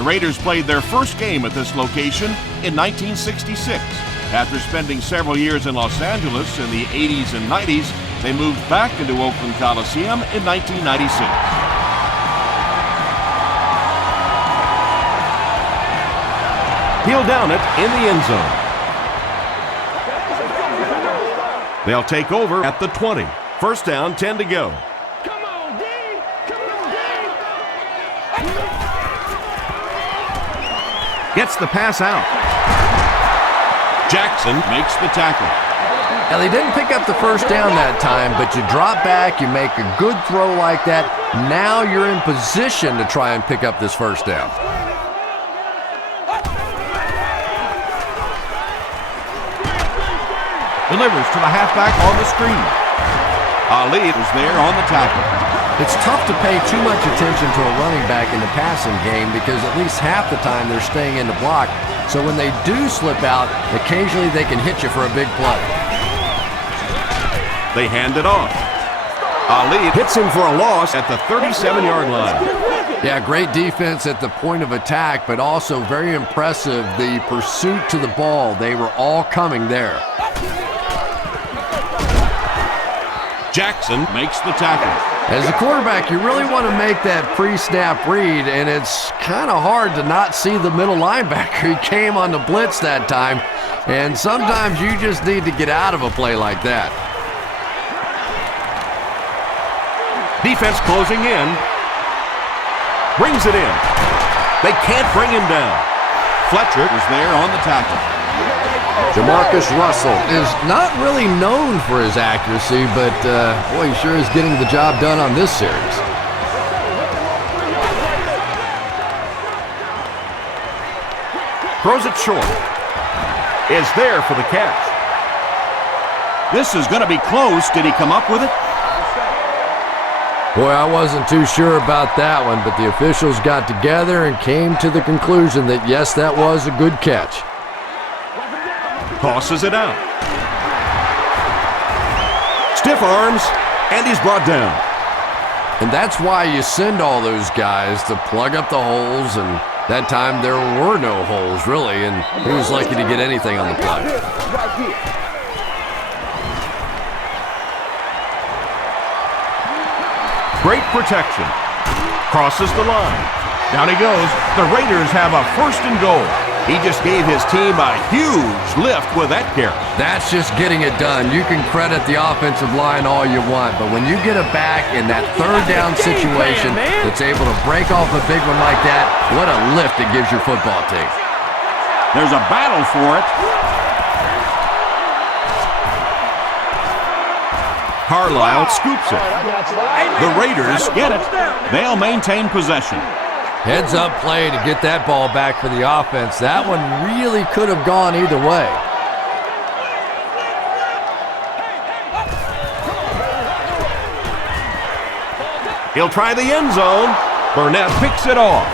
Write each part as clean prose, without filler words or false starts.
The Raiders played their first game at this location in 1966. After spending several years in Los Angeles in the 80s and 90s, they moved back into Oakland Coliseum in 1996. He'll down it in the end zone. They'll take over at the 20. First down, 10 to go. Come on, D! Come on, D! Gets the pass out. Jackson makes the tackle. Now, they didn't pick up the first down that time, but you drop back, you make a good throw like that. Now you're in position to try and pick up this first down. Delivers to the halfback on the screen. Ali is there on the tackle. It's tough to pay too much attention to a running back in the passing game because at least half the time they're staying in the block. So when they do slip out, occasionally they can hit you for a big play. They hand it off. Ali hits him for a loss at the 37-yard line. Yeah, great defense at the point of attack, but also very impressive the pursuit to the ball. They were all coming there. Jackson makes the tackle. As a quarterback, you really want to make that pre-snap read, and it's kind of hard to not see the middle linebacker. He came on the blitz that time, and sometimes you just need to get out of a play like that. Defense closing in. Brings it in. They can't bring him down. Fletcher is there on the tackle. Jamarcus Russell is not really known for his accuracy, but boy, he sure is getting the job done on this series. Throws it short. Is there for the catch. This is going to be close. Did he come up with it? Boy, I wasn't too sure about that one, but the officials got together and came to the conclusion that, yes, that was a good catch. Tosses it out. Stiff arms, and he's brought down. And that's why you send all those guys to plug up the holes, and that time there were no holes, really, and he was lucky to get anything on the play. Great protection. Crosses the line. Down he goes. The Raiders have a first and goal. He just gave his team a huge lift with that carry. That's just getting it done. You can credit the offensive line all you want, but when you get it back in that third down situation that's able to break off a big one like that, what a lift it gives your football team. There's a battle for it. Carlisle scoops it. The Raiders get it. They'll maintain possession. Heads up play to get that ball back for the offense. That one really could have gone either way. He'll try the end zone. Burnett picks it off.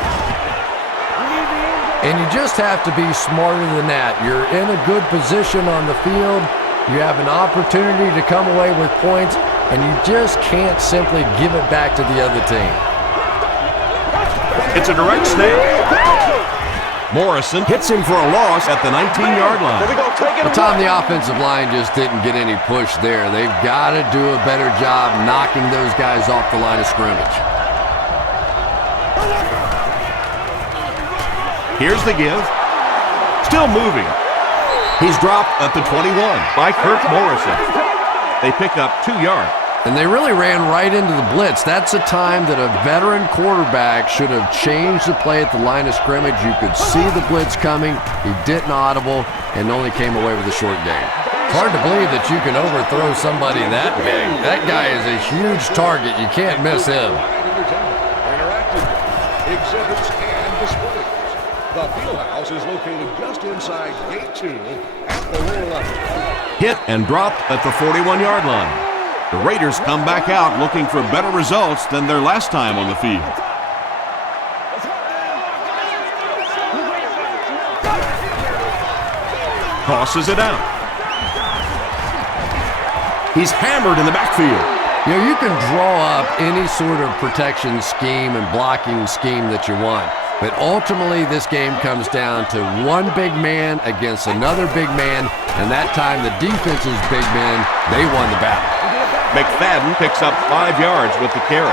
And you just have to be smarter than that. You're in a good position on the field. You have an opportunity to come away with points, and you just can't simply give it back to the other team. It's a direct snap. Morrison hits him for a loss at the 19-yard line. Well, Tom, the offensive line just didn't get any push there. They've got to do a better job knocking those guys off the line of scrimmage. Here's the give. Still moving. He's dropped at the 21 by Kirk Morrison. They pick up 2 yards. And they really ran right into the blitz. That's a time that a veteran quarterback should have changed the play at the line of scrimmage. You could see the blitz coming. He didn't audible and only came away with a short gain. It's hard to believe that you can overthrow somebody that big. That guy is a huge target. You can't miss him. Interactive exhibits and displays. The Fieldhouse is located just inside Gate 2 at the lower level. Hit and dropped at the 41-yard line. The Raiders come back out looking for better results than their last time on the field. Tosses it out. He's hammered in the backfield. You know, you can draw up any sort of protection scheme and blocking scheme that you want. But ultimately, this game comes down to one big man against another big man, and that time the defense's big men, they won the battle. McFadden picks up 5 yards with the carry.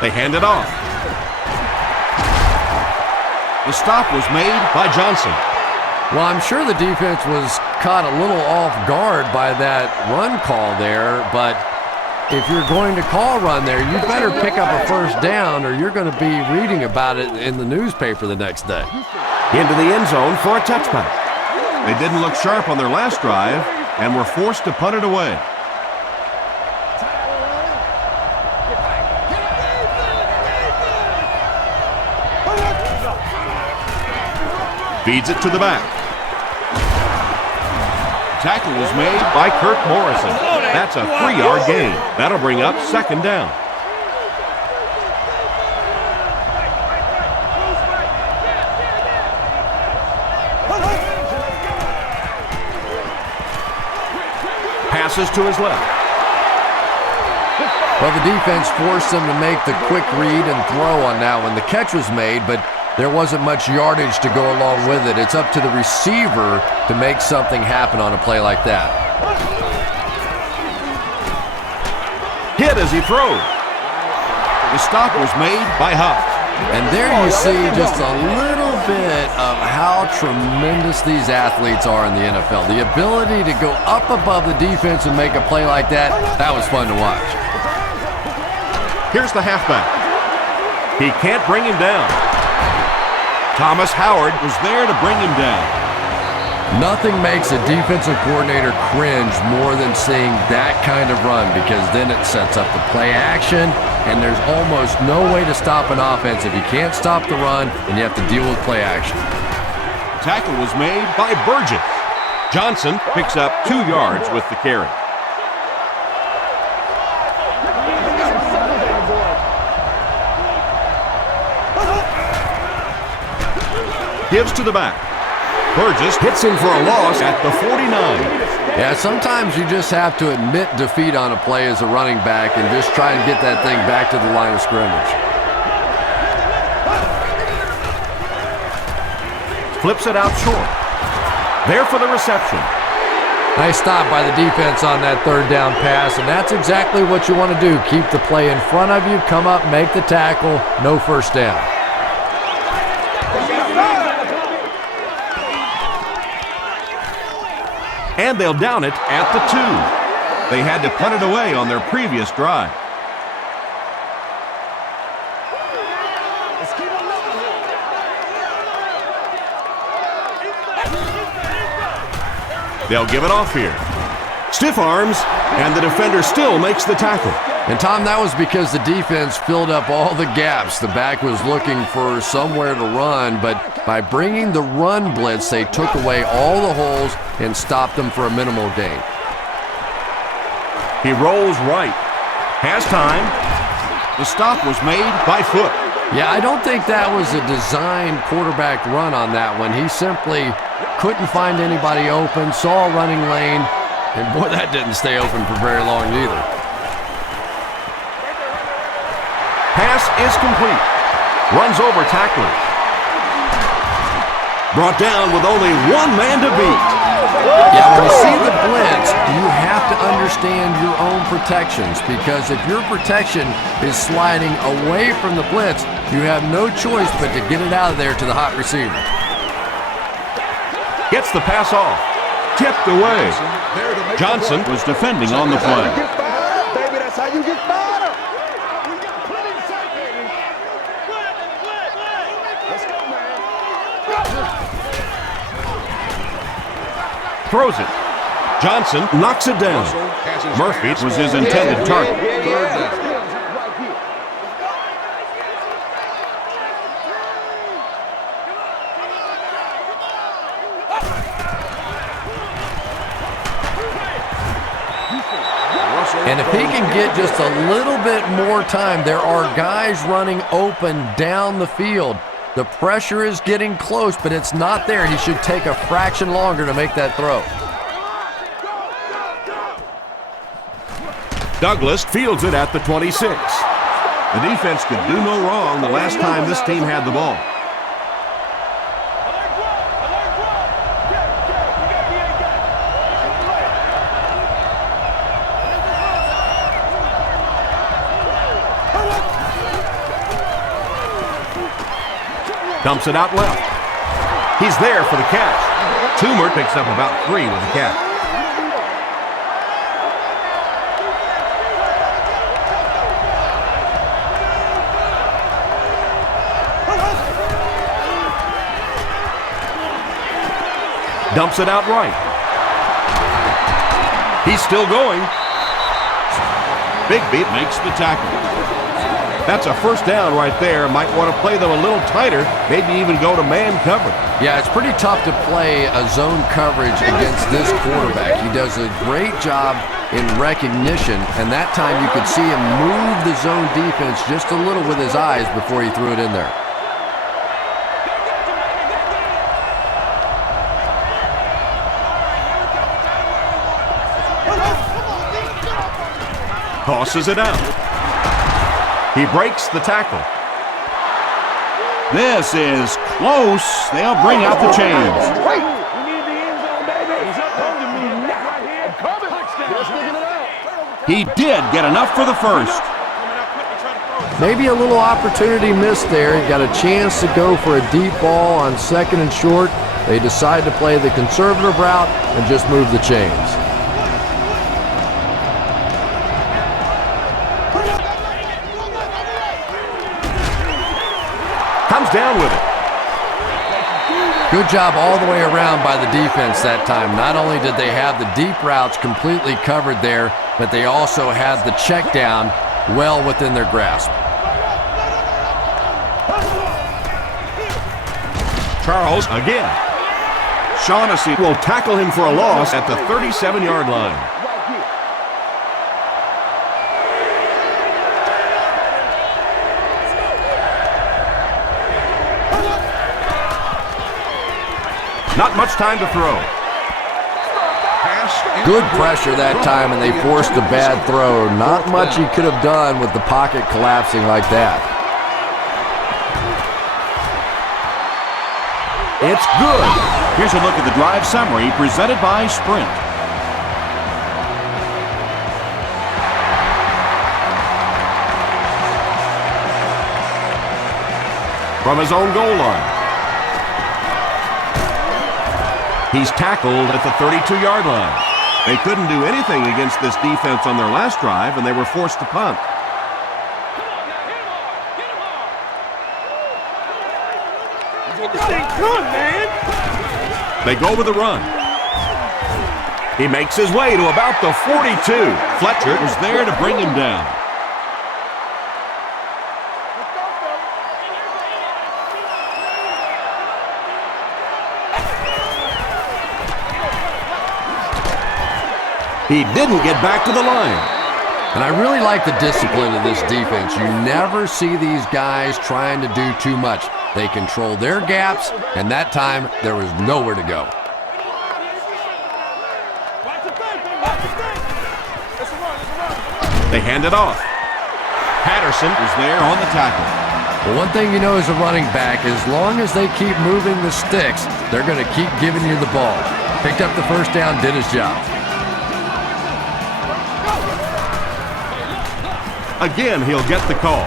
They hand it off. The stop was made by Johnson. Well, I'm sure the defense was caught a little off guard by that run call there, but if you're going to call run there, you better pick up a first down or you're going to be reading about it in the newspaper the next day. Into the end zone for a touchback. They didn't look sharp on their last drive and were forced to punt it away. Feeds it to the back. Tackle was made by Kirk Morrison. That's a 3-yard gain. That'll bring up 2nd down. Passes to his left. Well, the defense forced them to make the quick read and throw on that one. The catch was made, but there wasn't much yardage to go along with it. It's up to the receiver to make something happen on a play like that. Hit as he throws. The stop was made by Huff. And there you see just a little bit of how tremendous these athletes are in the NFL. The ability to go up above the defense and make a play like that, that was fun to watch. Here's the halfback. He can't bring him down. Thomas Howard was there to bring him down. Nothing makes a defensive coordinator cringe more than seeing that kind of run, because then it sets up the play action, and there's almost no way to stop an offense if you can't stop the run and you have to deal with play action. Tackle was made by Burgess. Johnson picks up 2 yards with the carry. Gives to the back. Burgess hits him for a loss at the 49. Yeah, sometimes you just have to admit defeat on a play as a running back and just try and get that thing back to the line of scrimmage. Flips it out short. There for the reception. Nice stop by the defense on that 3rd down pass, and that's exactly what you want to do. Keep the play in front of you, come up, make the tackle, no first down. And they'll down it at the 2. They had to punt it away on their previous drive. They'll give it off here. Stiff arms, and the defender still makes the tackle. And Tom, that was because the defense filled up all the gaps. The back was looking for somewhere to run, but by bringing the run blitz, they took away all the holes and stopped them for a minimal gain. He rolls right. Has time. The stop was made by Foot. Yeah, I don't think that was a designed quarterback run on that one. He simply couldn't find anybody open, saw a running lane, and boy, that didn't stay open for very long either. Pass is complete. Runs over tackler. Brought down with only one man to beat. Yeah, when you see the blitz, you have to understand your own protections, because if your protection is sliding away from the blitz, you have no choice but to get it out of there to the hot receiver. Gets the pass off. Tipped away. Johnson was defending on the play. Baby, that's how you get better. Let's go, man. Throws it. Johnson knocks it down. Murphy was his intended target. 3rd down. And if he can get just a little bit more time, there are guys running open down the field. The pressure is getting close, but it's not there. He should take a fraction longer to make that throw. Douglas fields it at the 26. The defense could do no wrong the last time this team had the ball. Dumps it out left. He's there for the catch. Toomer picks up about 3 with the catch. Dumps it out right. He's still going. Big Beat makes the tackle. That's a first down right there. Might want to play them a little tighter, maybe even go to man cover. Yeah, it's pretty tough to play a zone coverage against this quarterback. He does a great job in recognition, and that time you could see him move the zone defense just a little with his eyes before he threw it in there. Tosses it out. He breaks the tackle. This is close. They'll bring out the chains. We need the end zone, baby. He's up under me now. Right here. Coming. Just sticking it out. He did get enough for the first. Maybe a little opportunity missed there. He got a chance to go for a deep ball on 2nd and short. They decide to play the conservative route and just move the chains. Comes down with it. Good job all the way around by the defense that time. Not only did they have the deep routes completely covered there, but they also had the check down well within their grasp. Charles again. Shaughnessy will tackle him for a loss at the 37-yard line. Not much time to throw. Good pressure that time, and they forced a bad throw. Not much he could have done with the pocket collapsing like that. It's good. Here's a look at the drive summary presented by Sprint. From his own goal line. He's tackled at the 32-yard line. They couldn't do anything against this defense on their last drive, and they were forced to punt. They go with the run. He makes his way to about the 42. Fletcher is there to bring him down. He didn't get back to the line. And I really like the discipline of this defense. You never see these guys trying to do too much. They control their gaps, and that time there was nowhere to go. They hand it off. Patterson is there on the tackle. Well, one thing you know as a running back, as long as they keep moving the sticks, they're going to keep giving you the ball. Picked up the first down, did his job. Again, he'll get the call.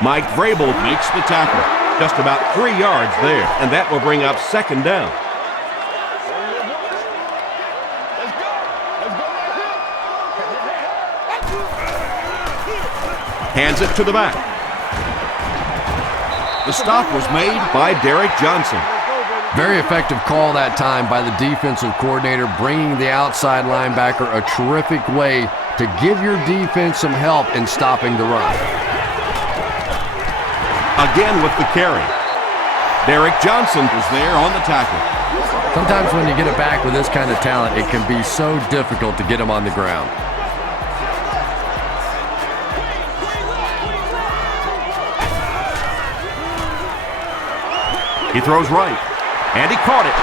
Mike Vrabel makes the tackle. Just about 3 yards there, and that will bring up 2nd down. Hands it to the back. The stop was made by Derek Johnson. Very effective call that time by the defensive coordinator, bringing the outside linebacker a terrific way to give your defense some help in stopping the run. Again with the carry. Derek Johnson is there on the tackle. Sometimes when you get it back with this kind of talent, it can be so difficult to get him on the ground. He throws right, and he caught it.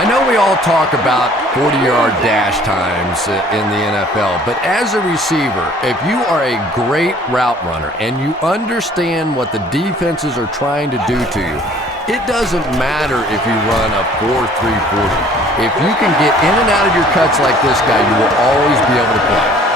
I know we all talk about 40-yard dash times in the NFL, but as a receiver, if you are a great route runner and you understand what the defenses are trying to do to you, it doesn't matter if you run a 4.340. If you can get in and out of your cuts like this guy, you will always be able to play.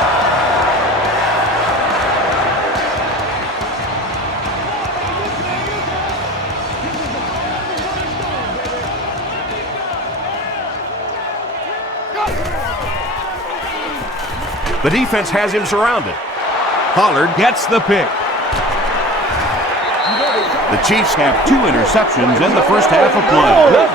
The defense has him surrounded. Pollard gets the pick. The Chiefs have 2 interceptions in the first half of play.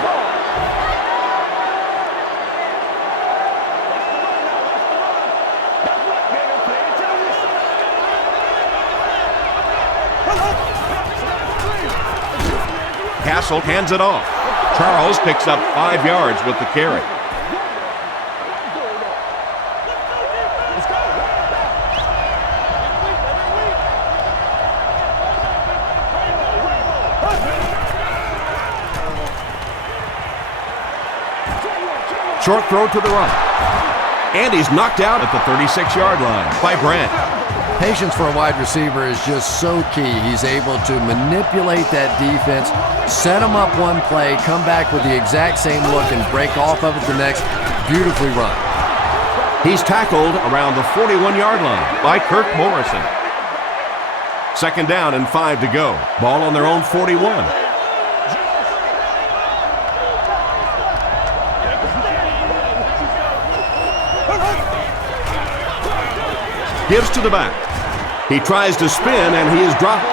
Castle hands it off. Charles picks up 5 yards with the carry. Short throw to the right. And he's knocked out at the 36-yard line by Brandt. Patience for a wide receiver is just so key. He's able to manipulate that defense, set them up one play, come back with the exact same look, and break off of it the next. Beautifully run. He's tackled around the 41-yard line by Kirk Morrison. 2nd down and 5 to go. Ball on their own 41. Gives to the back. He tries to spin, and he is dropped.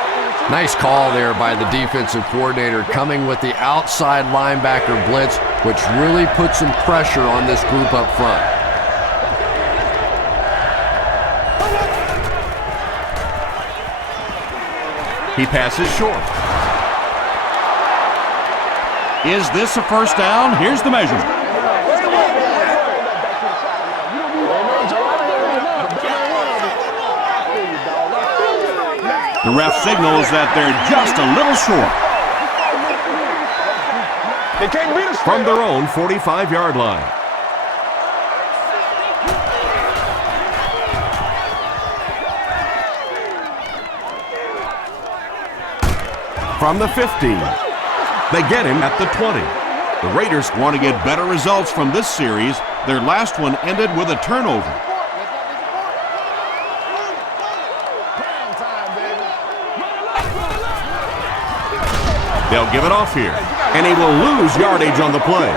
Nice call there by the defensive coordinator, coming with the outside linebacker blitz, which really puts some pressure on this group up front. He passes short. Is this a first down? Here's the measurement. The ref signals that they're just a little short. They can't beat us from their own 45-yard line. From the 15, they get him at the 20. The Raiders want to get better results from this series. Their last one ended with a turnover. They'll give it off here, and he will lose yardage on the play.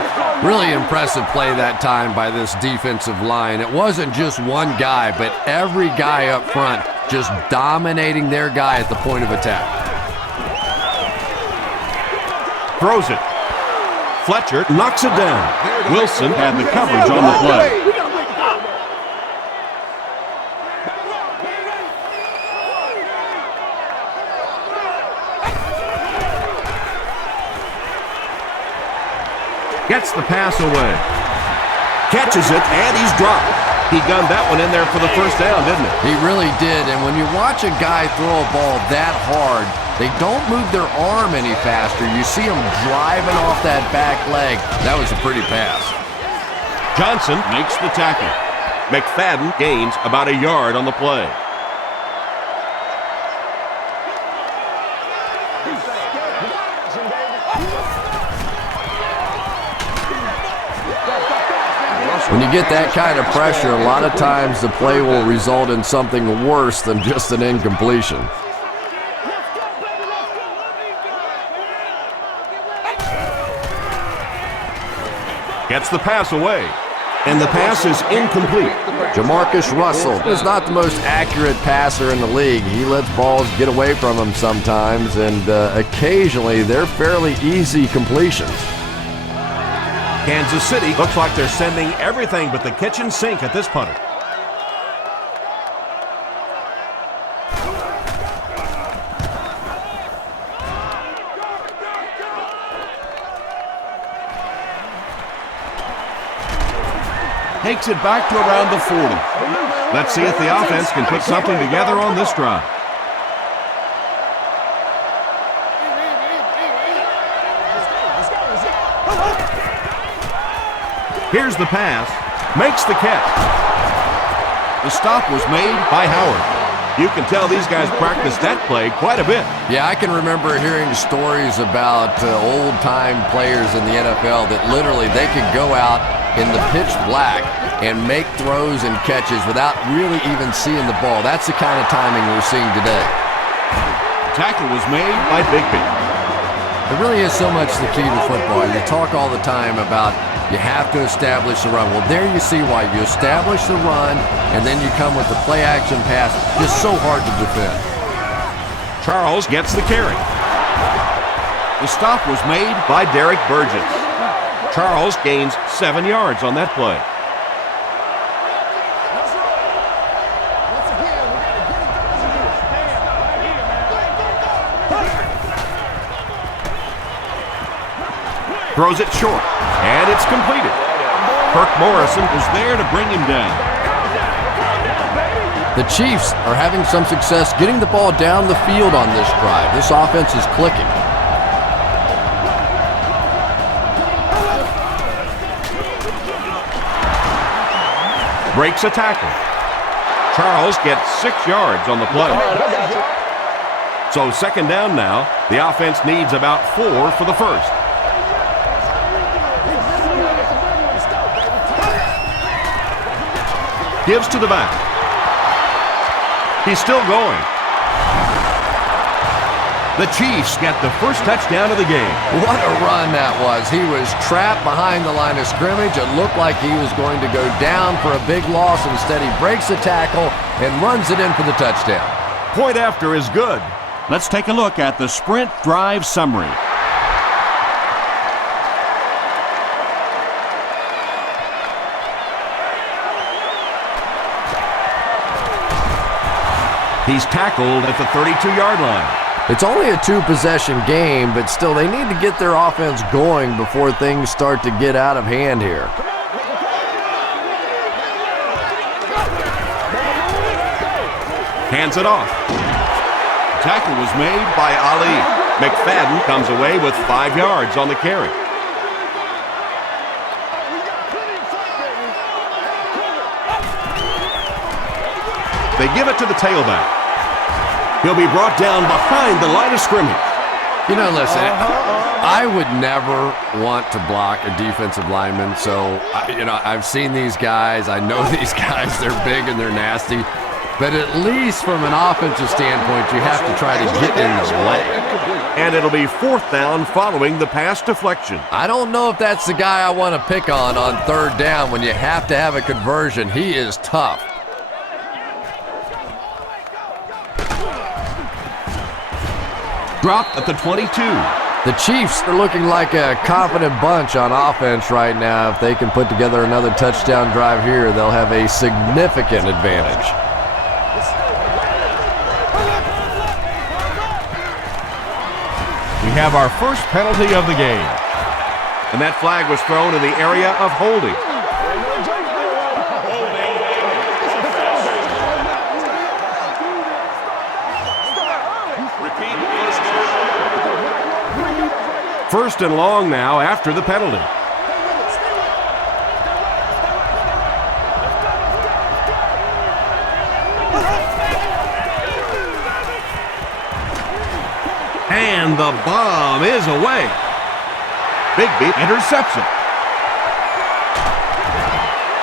Really impressive play that time by this defensive line. It wasn't just one guy, but every guy up front just dominating their guy at the point of attack. Throws it. Fletcher knocks it down. Wilson had the coverage on the play. Gets the pass away. Catches it, and he's dropped. He gunned that one in there for the first down, didn't he? He really did, and when you watch a guy throw a ball that hard, they don't move their arm any faster. You see them driving off that back leg. That was a pretty pass. Johnson makes the tackle. McFadden gains about a yard on the play. When you get that kind of pressure, a lot of times the play will result in something worse than just an incompletion. Gets the pass away, and the pass is incomplete. Jamarcus Russell is not the most accurate passer in the league. He lets balls get away from him sometimes, and occasionally they're fairly easy completions. Kansas City looks like they're sending everything but the kitchen sink at this punter. Takes it back to around the 40. Let's see if the offense can put something together on this drive. Here's the pass. Makes the catch. The stop was made by Howard. You can tell these guys practiced that play quite a bit. Yeah, I can remember hearing stories about old-time players in the NFL that literally they could go out in the pitch black and make throws and catches without really even seeing the ball. That's the kind of timing we're seeing today. Tackle was made by Bigby. It really is so much the key to football. You talk all the time about you have to establish the run. Well, there you see why. You establish the run, and then you come with the play-action pass. Just so hard to defend. Charles gets the carry. The stop was made by Derek Burgess. Charles gains 7 yards on that play. Throws it short, and it's completed. Kirk Morrison is there to bring him down. The Chiefs are having some success getting the ball down the field on this drive. This offense is clicking. Breaks a tackle. Charles gets 6 yards on the play. So second down now. The offense needs about 4 for the first. Gives to the back. He's still going. The Chiefs get the first touchdown of the game. What a run that was. He was trapped behind the line of scrimmage. It looked like he was going to go down for a big loss. Instead, he breaks the tackle and runs it in for the touchdown. Point after is good. Let's take a look at the sprint drive summary. He's tackled at the 32-yard line. It's only a 2-possession game, but still they need to get their offense going before things start to get out of hand here. Hands it off. Tackle was made by Ali. McFadden comes away with 5 yards on the carry. They give it to the tailback. He'll be brought down behind the line of scrimmage. You know, listen, I would never want to block a defensive lineman. So, I've seen these guys. I know these guys. They're big and they're nasty. But at least from an offensive standpoint, you have to try to get in the way. And it'll be 4th down following the pass deflection. I don't know if that's the guy I want to pick on 3rd down when you have to have a conversion. He is tough. Dropped at the 22. The Chiefs are looking like a confident bunch on offense right now. If they can put together another touchdown drive here, they'll have a significant advantage. We have our first penalty of the game. And that flag was thrown in the area of holding. First and long now after the penalty. And the bomb is away. Bigby intercepts it.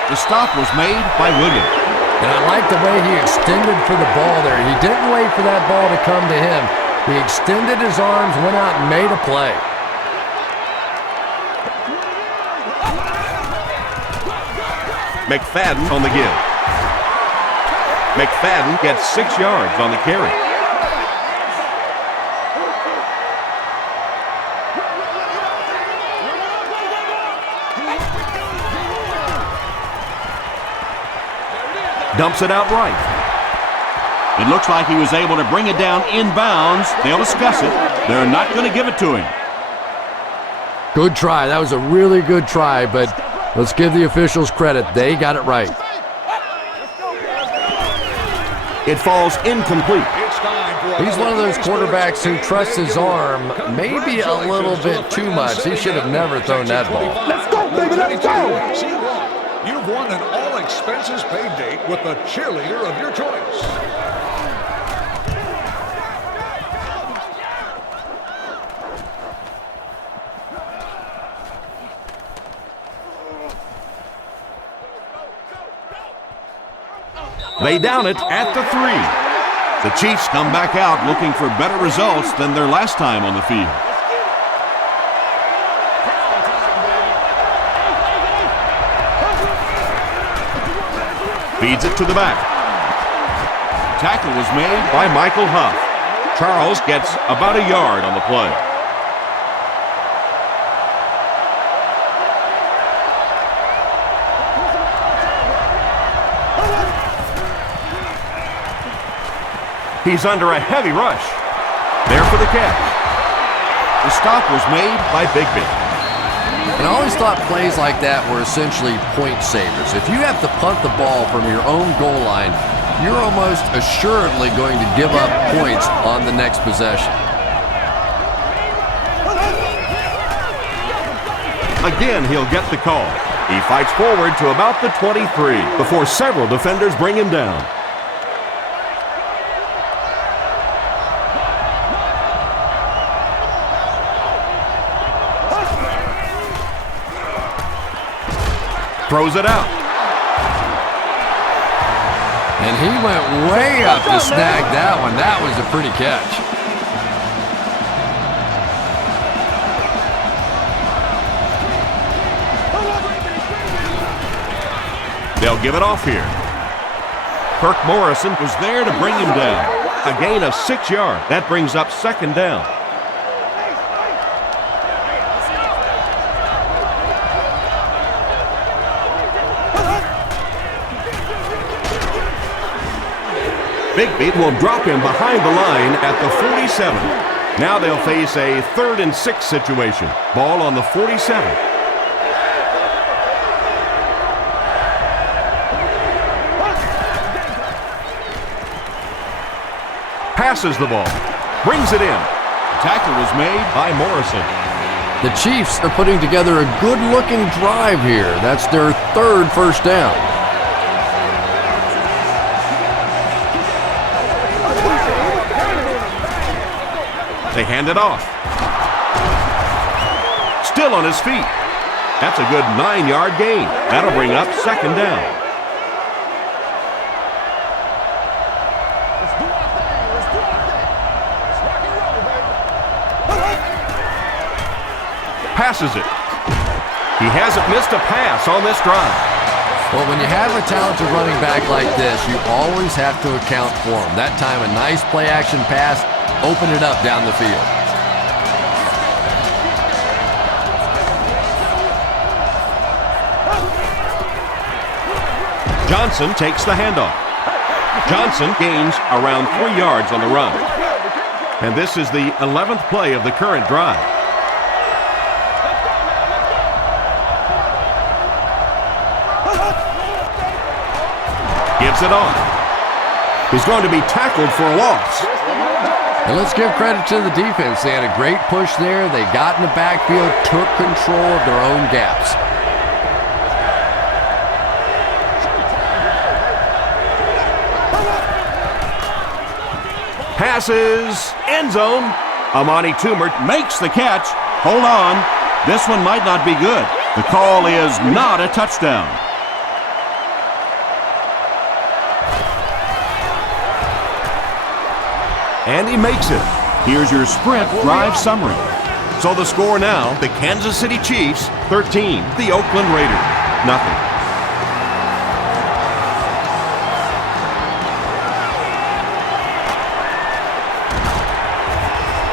The stop was made by Williams. And I like the way he extended for the ball there. He didn't wait for that ball to come to him. He extended his arms, went out and made a play. McFadden on the give. McFadden gets 6 yards on the carry. Dumps it out right. It looks like he was able to bring it down inbounds. They'll discuss it. They're not going to give it to him. Good try. That was a really good try, but let's give the officials credit. They got it right. It falls incomplete. He's one of those quarterbacks who trusts his arm maybe a little bit too much. He should have never thrown that ball. Let's go, baby, let's go! See what? You've won an all-expenses-paid date with the cheerleader of your choice. They down it at the 3. The Chiefs come back out looking for better results than their last time on the field. Feeds it to the back. Tackle was made by Michael Huff. Charles gets about a yard on the play. He's under a heavy rush. There for the catch. The stop was made by Bigby. And I always thought plays like that were essentially point savers. If you have to punt the ball from your own goal line, you're almost assuredly going to give up points on the next possession. Again, he'll get the call. He fights forward to about the 23 before several defenders bring him down. Throws it out. And he went way up to snag that one. That was a pretty catch. They'll give it off here. Kirk Morrison was there to bring him down. A gain of 6 yards. That brings up second down. Bigby will drop him behind the line at the 47. Now they'll face a 3rd and 6 situation. Ball on the 47. Passes the ball. Brings it in. The tackle was made by Morrison. The Chiefs are putting together a good-looking drive here. That's their 3rd first down. They hand it off. Still on his feet. That's a good 9-yard gain. That'll bring up second down. Passes it. He hasn't missed a pass on this drive. Well, when you have a talented running back like this, you always have to account for him. That time, a nice play-action pass. Open it up down the field. Johnson takes the handoff. Johnson gains around 3 yards on the run. And this is the 11th play of the current drive. Gives it on. He's going to be tackled for a loss. And let's give credit to the defense. They had a great push there. They got in the backfield, took control of their own gaps. Passes, end zone. Amani Toomer makes the catch. Hold on. This one might not be good. The call is not a touchdown. And he makes it. Here's your sprint drive summary. So the score now, the Kansas City Chiefs 13, the Oakland Raiders nothing.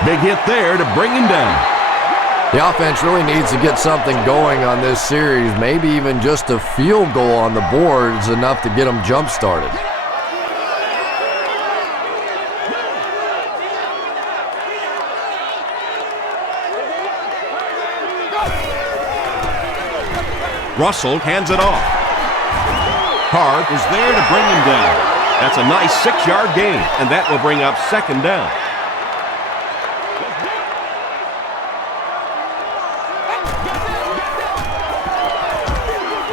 Big hit there to bring him down. The offense really needs to get something going on this series. Maybe even just a field goal on the board is enough to get them jump-started. Russell hands it off. Hart is there to bring him down. That's a nice 6-yard gain, and that will bring up second down.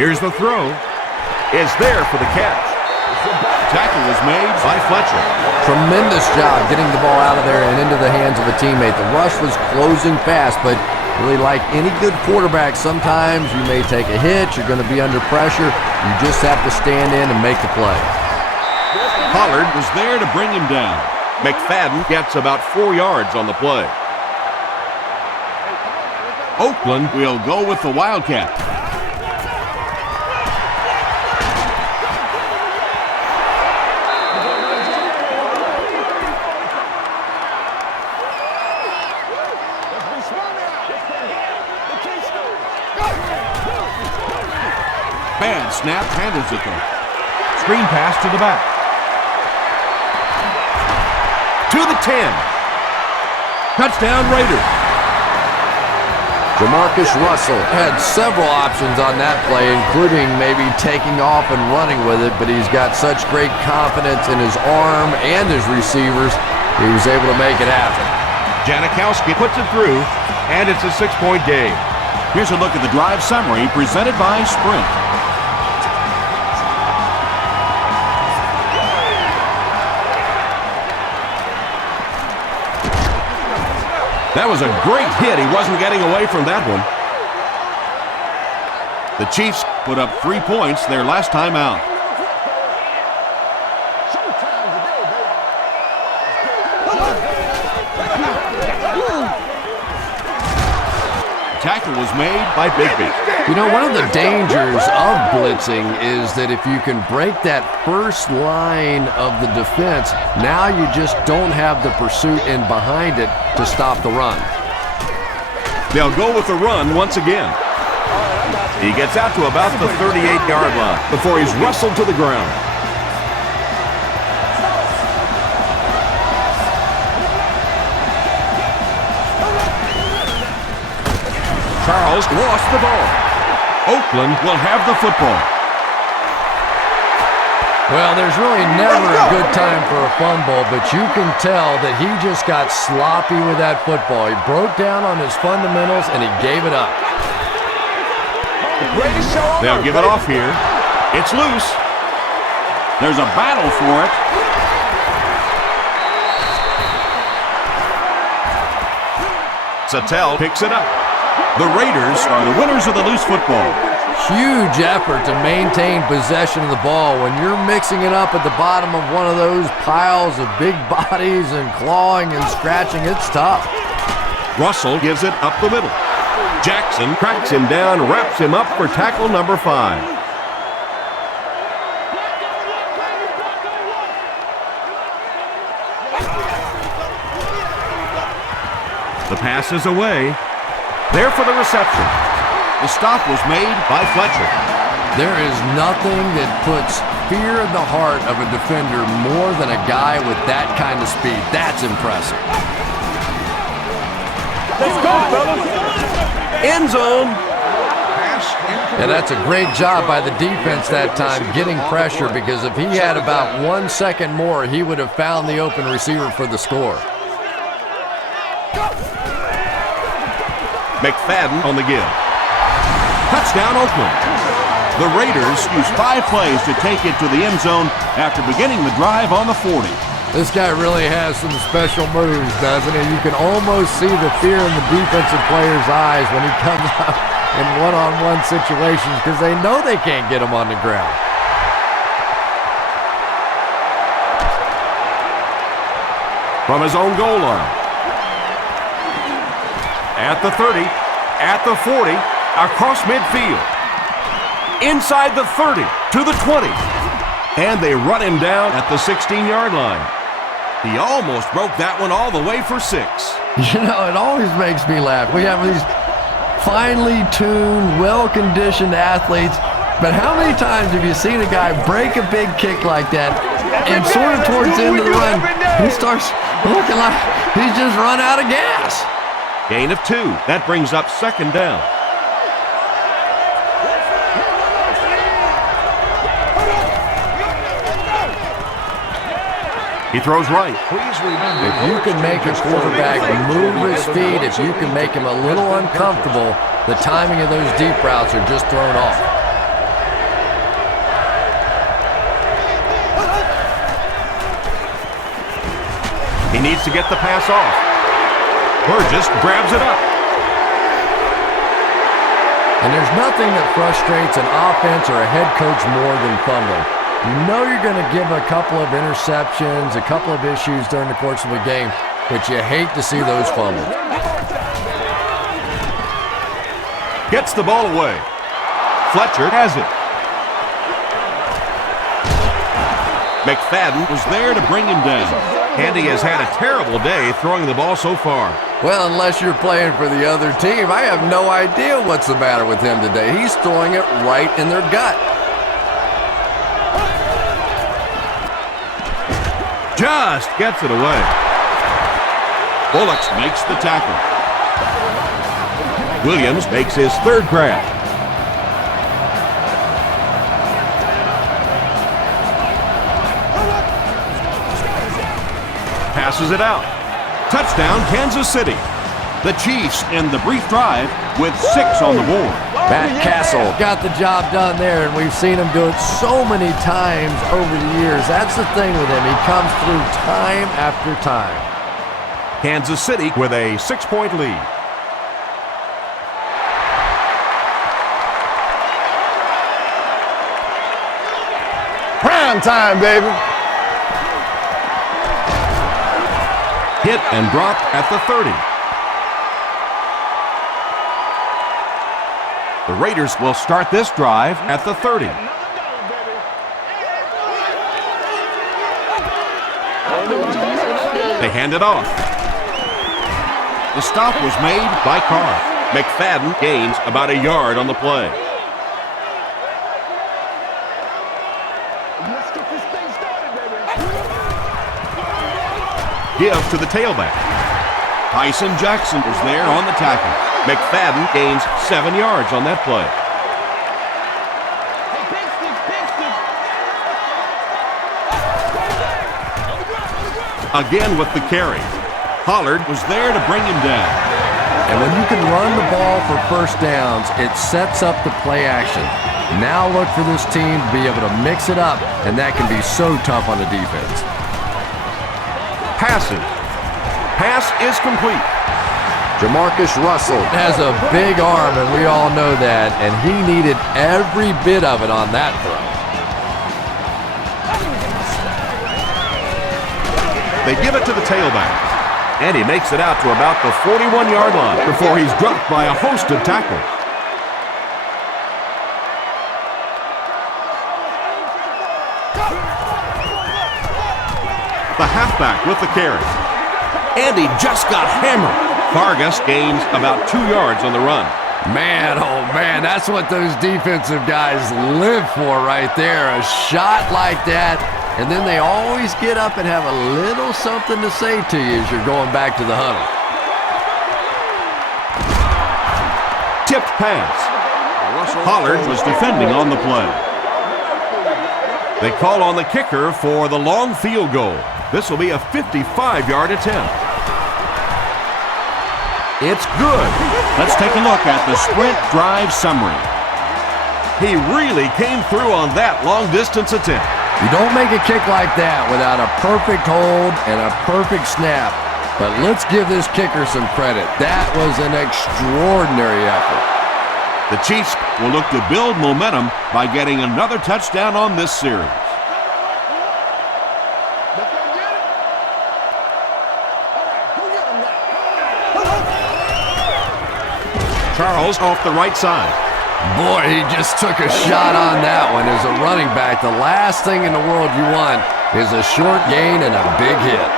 Here's the throw. It's there for the catch. Tackle was made by Fletcher. Tremendous job getting the ball out of there and into the hands of a teammate. The rush was closing fast, but really like any good quarterback, sometimes you may take a hit, you're going to be under pressure. You just have to stand in and make the play. Pollard was there to bring him down. McFadden gets about 4 yards on the play. Oakland will go with the Wildcat. Bad snap, handles it though. Screen pass to the back. To the 10. Touchdown Raiders. Jamarcus Russell had several options on that play, including maybe taking off and running with it, but he's got such great confidence in his arm and his receivers, he was able to make it happen. Janikowski puts it through, and it's a 6-point game. Here's a look at the drive summary presented by Sprint. That was a great hit. He wasn't getting away from that one. The Chiefs put up 3 points their last time out. Tackle was made by Bigby. You know, one of the dangers of blitzing is that if you can break that first line of the defense, now you just don't have the pursuit in behind it to stop the run. They'll go with the run once again. He gets out to about the 38-yard line before he's wrestled to the ground. Charles lost the ball. Oakland will have the football. Well, there's really never a good time for a fumble, but you can tell that he just got sloppy with that football. He broke down on his fundamentals, and he gave it up. They'll give it off here. It's loose. There's a battle for it. Sattel picks it up. The Raiders are the winners of the loose football. Huge effort to maintain possession of the ball. When you're mixing it up at the bottom of one of those piles of big bodies and clawing and scratching, it's tough. Russell gives it up the middle. Jackson cracks him down, wraps him up for tackle number 5. The pass is away. There for the reception. The stop was made by Fletcher. There is nothing that puts fear in the heart of a defender more than a guy with that kind of speed. That's impressive. Let's go, fellas. End zone. And that's a great job by the defense that time getting pressure, because if he had about 1 second more, he would have found the open receiver for the score. McFadden on the give. Touchdown, Oakland. The Raiders use 5 plays to take it to the end zone after beginning the drive on the 40. This guy really has some special moves, doesn't he? You can almost see the fear in the defensive player's eyes when he comes up in one-on-one situations, because they know they can't get him on the ground. From his own goal line. At the 30, at the 40, across midfield. Inside the 30, to the 20. And they run him down at the 16-yard line. He almost broke that one all the way for 6. You know, it always makes me laugh. We have these finely tuned, well-conditioned athletes, but how many times have you seen a guy break a big kick like that and sort of towards the end of the run, he starts looking like he's just run out of gas? Gain of 2. That brings up 2nd down. He throws right. If you can make a quarterback move his feet, if you can make him a little uncomfortable, the timing of those deep routes are just thrown off. He needs to get the pass off. Burgess grabs it up. And there's nothing that frustrates an offense or a head coach more than fumbling. You know you're going to give a couple of interceptions, a couple of issues during the course of a game, but you hate to see those fumbles. Gets the ball away. Fletcher has it. McFadden was there to bring him down. Andy has had a terrible day throwing the ball so far. Well, unless you're playing for the other team, I have no idea what's the matter with him today. He's throwing it right in their gut. Just gets it away. Bullocks makes the tackle. Williams makes his third grab. Passes it out. Touchdown, Kansas City. The Chiefs end the brief drive with 6 on the board. Matt Castle got the job done there, and we've seen him do it so many times over the years. That's the thing with him. He comes through time after time. Kansas City with a 6-point lead. Prime time, baby. Hit and drop at the 30. The Raiders will start this drive at the 30. They hand it off. The stop was made by Carr. McFadden gains about a yard on the play. Let's get this thing started, baby. Give to the tailback. Tyson Jackson was there on the tackle. McFadden gains 7 yards on that play. Again with the carry. Pollard was there to bring him down. And when you can run the ball for first downs, it sets up the play action. Now look for this team to be able to mix it up, and that can be so tough on the defense. Passing. Pass is complete. Jamarcus Russell has a big arm, and we all know that, and he needed every bit of it on that throw. They give it to the tailback, and he makes it out to about the 41-yard line before he's dropped by a host of tackles. The halfback with the carry. Andy just got hammered. Vargas gains about 2 yards on the run. Man, oh man, that's what those defensive guys live for right there. A shot like that, and then they always get up and have a little something to say to you as you're going back to the huddle. Tipped pass. Pollard was defending on the play. They call on the kicker for the long field goal. This will be a 55-yard attempt. It's good. Let's take a look at the sprint drive summary. He really came through on that long-distance attempt. You don't make a kick like that without a perfect hold and a perfect snap. But let's give this kicker some credit. That was an extraordinary effort. The Chiefs will look to build momentum by getting another touchdown on this series. Charles off the right side. Boy, he just took a shot on that one. As a running back, the last thing in the world you want is a short gain and a big hit.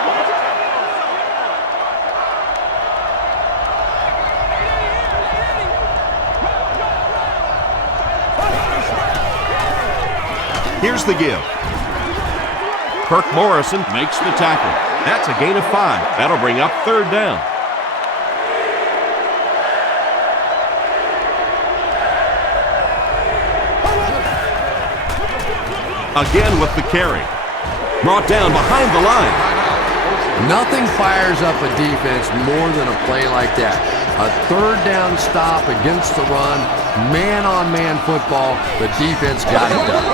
Here's the give. Kirk Morrison makes the tackle. That's a gain of 5. That'll bring up 3rd down. Again with the carry. Brought down behind the line. Nothing fires up a defense more than a play like that. A 3rd down stop against the run, man-on-man football. The defense got it done.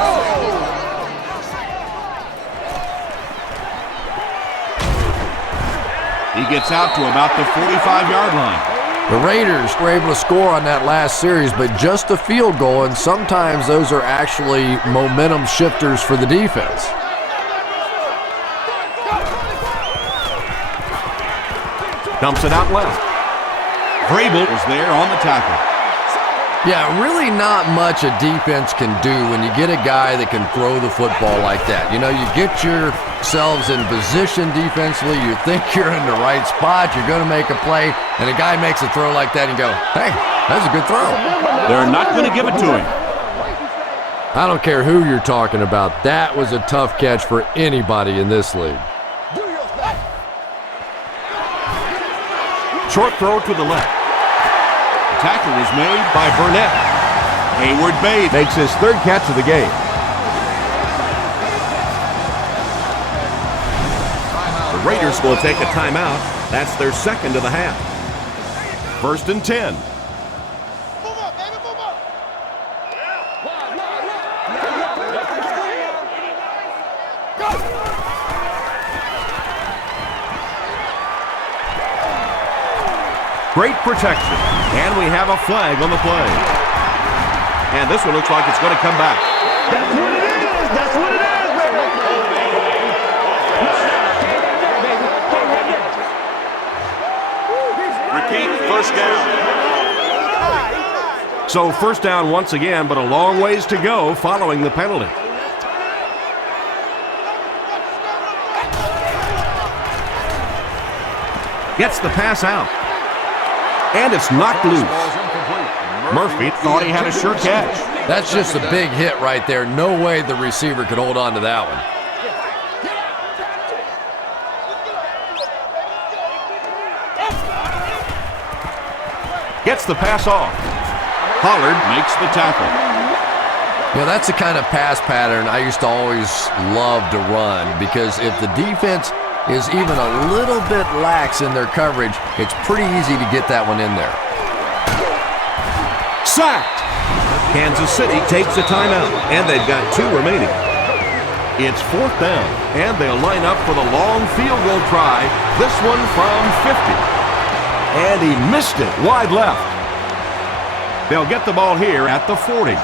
He gets out to about the 45-yard line. The Raiders were able to score on that last series, but just a field goal, and sometimes those are actually momentum shifters for the defense. Dumps it out left. Vrabel is there on the tackle. Yeah, really not much a defense can do when you get a guy that can throw the football like that. You know, you get yourselves in position defensively, you think you're in the right spot, you're going to make a play, and a guy makes a throw like that and you go, hey, that's a good throw. They're not going to give it to him. I don't care who you're talking about. That was a tough catch for anybody in this league. Short throw to the left. The tackle is made by Burnett. Hayward Bay makes his third catch of the game. The Raiders will take a timeout. That's their second of the half. 1st and 10. Great protection, and we have a flag on the play. And this one looks like it's going to come back. That's what it is. That's what it is, baby. Repeat, first down. So first down once again, but a long ways to go following the penalty. Gets the pass out. And it's knocked loose. Murphy thought he had a sure catch. That's just a big hit right there. No way the receiver could hold on to that one. Gets the pass off. Pollard makes the tackle. You know, that's the kind of pass pattern I used to always love to run, because if the defense is even a little bit lax in their coverage, it's pretty easy to get that one in there. Sacked! Kansas City takes a timeout, and they've got 2 remaining. It's 4th down, and they'll line up for the long field goal try, this one from 50. And he missed it wide left. They'll get the ball here at the 40.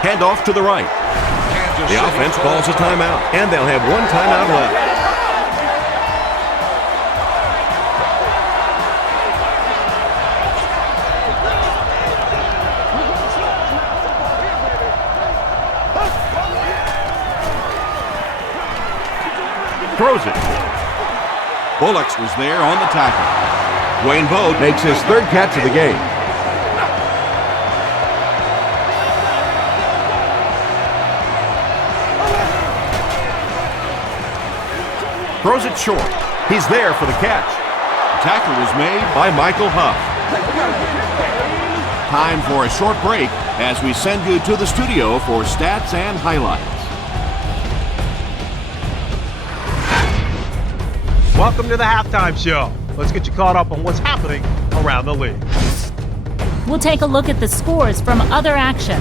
Handoff to the right. The offense calls a timeout, and they'll have 1 timeout left. Throws it. Bullocks was there on the tackle. Wayne Bode makes his 3rd catch of the game. Throws it short. He's there for the catch. The tackle was made by Michael Huff. Time for a short break as we send you to the studio for stats and highlights. Welcome to the halftime show. Let's get you caught up on what's happening around the league. We'll take a look at the scores from other action.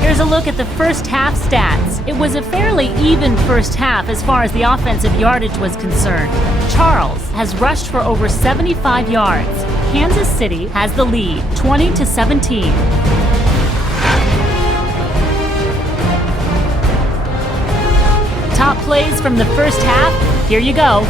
Here's a look at the first half stats. It was a fairly even first half as far as the offensive yardage was concerned. Charles has rushed for over 75 yards. Kansas City has the lead, 20-17. Top plays from the first half, here you go.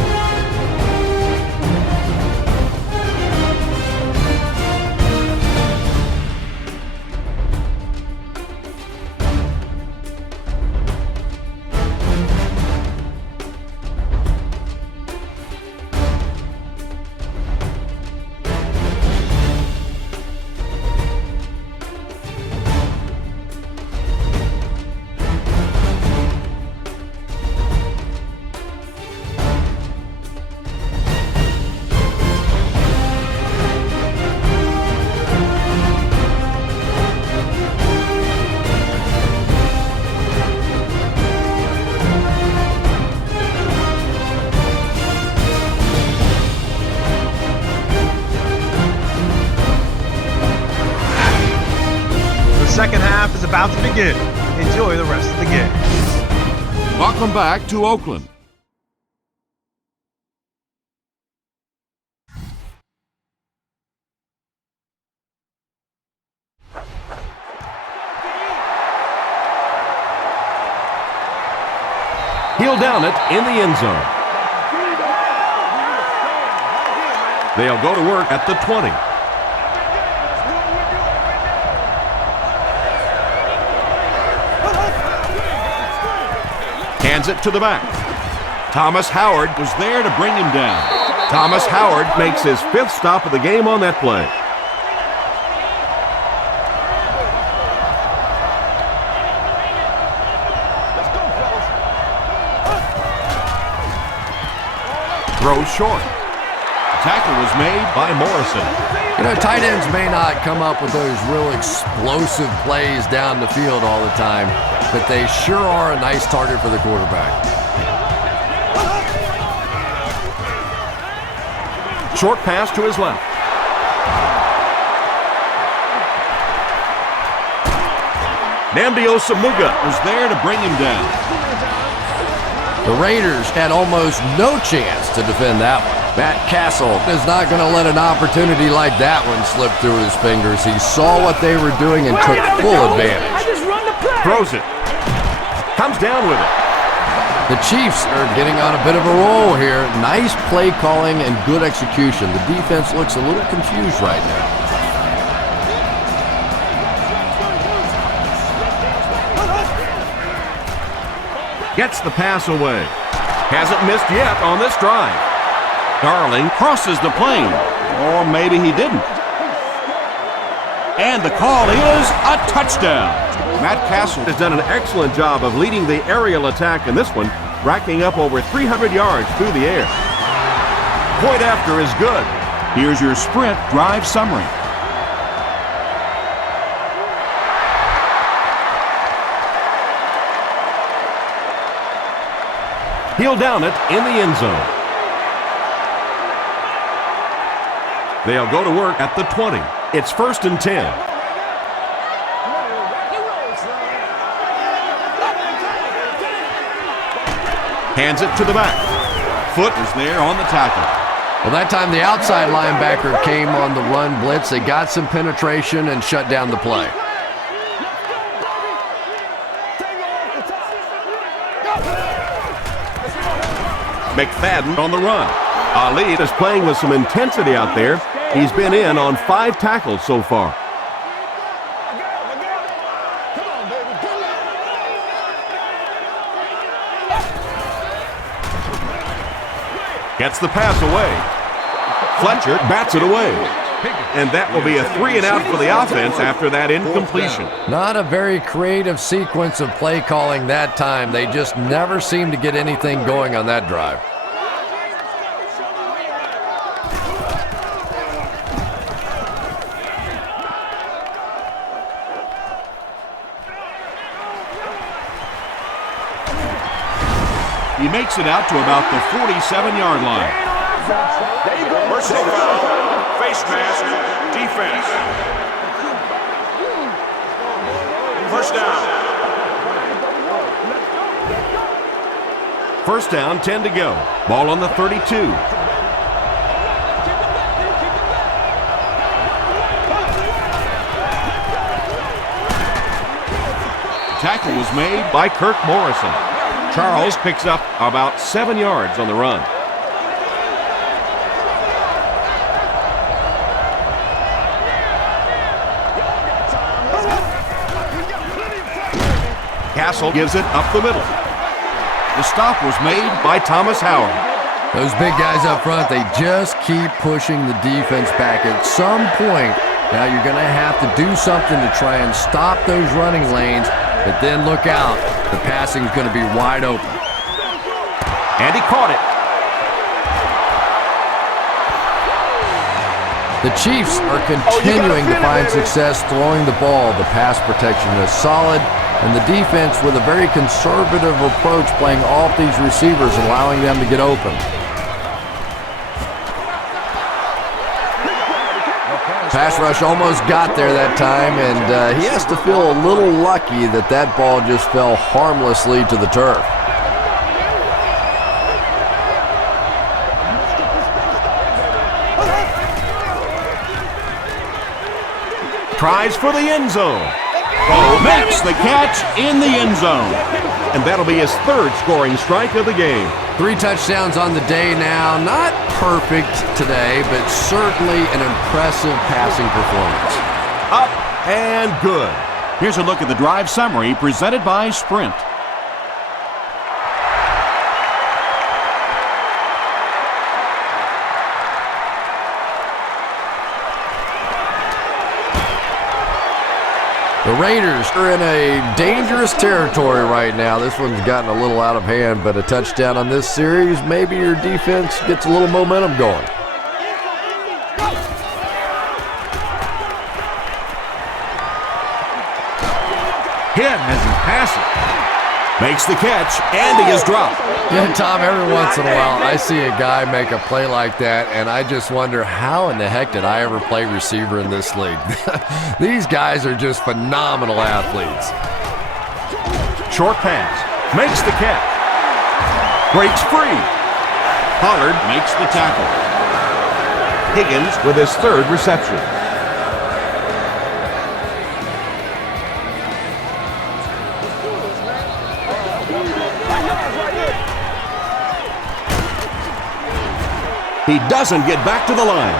second half is about to begin. Enjoy the rest of the game. Welcome back to Oakland. He'll down it in the end zone. They'll go to work at the 20. Hands it to the back. Thomas Howard was there to bring him down. Thomas Howard makes his 5th stop of the game on that play. Throws short. Tackle was made by Morrison. You know, tight ends may not come up with those real explosive plays down the field all the time, but they sure are a nice target for the quarterback. Short pass to his left. Nnamdi Osamuga was there to bring him down. The Raiders had almost no chance to defend that one. Matt Castle is not going to let an opportunity like that one slip through his fingers. He saw what they were doing and took full advantage. Throws it. Comes down with it. The Chiefs are getting on a bit of a roll here. Nice play calling and good execution. The defense looks a little confused right now. Gets the pass away. Hasn't missed yet on this drive. Darling crosses the plane. Or maybe he didn't. And the call is a touchdown. Matt Castle has done an excellent job of leading the aerial attack in this one, racking up over 300 yards through the air. Point after is good. Here's your sprint drive summary. He'll down it in the end zone. They'll go to work at the 20. It's 1st and 10. Hands it to the back. Foot is there on the tackle. Well, that time the outside linebacker came on the run blitz. They got some penetration and shut down the play. McFadden on the run. Ali is playing with some intensity out there. He's been in on 5 tackles so far. Gets the pass away. Fletcher bats it away. And that will be a 3 and out for the offense after that incompletion. Not a very creative sequence of play calling that time. They just never seem to get anything going on that drive. He makes it out to about the 47-yard line. Personal foul, face mask, defense. First down. First down, 10 to go. Ball on the 32. Tackle was made by Kirk Morrison. Charles picks up about 7 yards on the run. Castle gives it up the middle. The stop was made by Thomas Howard. Those big guys up front, they just keep pushing the defense back. At some point, now you're going to have to do something to try and stop those running lanes, but then look out. The passing is going to be wide open. And he caught it. The Chiefs are continuing to find success throwing the ball. The pass protection is solid, and the defense with a very conservative approach playing off these receivers, allowing them to get open. Pass rush almost got there that time, and he has to feel a little lucky that that ball just fell harmlessly to the turf. Tries for the end zone. Makes the catch in the end zone. And that'll be his third scoring strike of the game. 3 touchdowns on the day now. Not perfect today, but certainly an impressive passing performance. Up and good. Here's a look at the drive summary presented by Sprint. The Raiders are in a dangerous territory right now. This one's gotten a little out of hand, but a touchdown on this series, maybe your defense gets a little momentum going. Hit as he passes. Makes the catch, and he is dropped. Yeah, Tom, every once in a while I see a guy make a play like that, and I just wonder how in the heck did I ever play receiver in this league? These guys are just phenomenal athletes. Short pass. Makes the catch. Breaks free. Pollard makes the tackle. Higgins with his third reception. He doesn't get back to the line.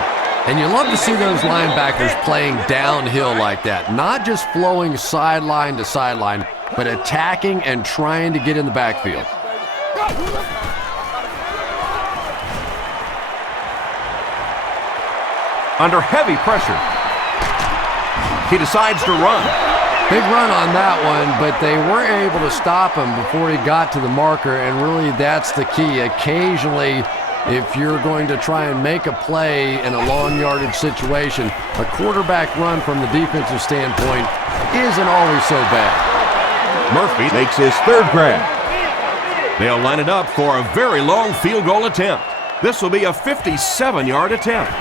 And you love to see those linebackers playing downhill like that, not just flowing sideline to sideline, but attacking and trying to get in the backfield. Under heavy pressure. He decides to run. Big run on that one, but they weren't able to stop him before he got to the marker, and really that's the key. Occasionally, if you're going to try and make a play in a long yardage situation, a quarterback run from the defensive standpoint isn't always so bad. Murphy makes his third grab. They'll line it up for a very long field goal attempt. This will be a 57-yard attempt.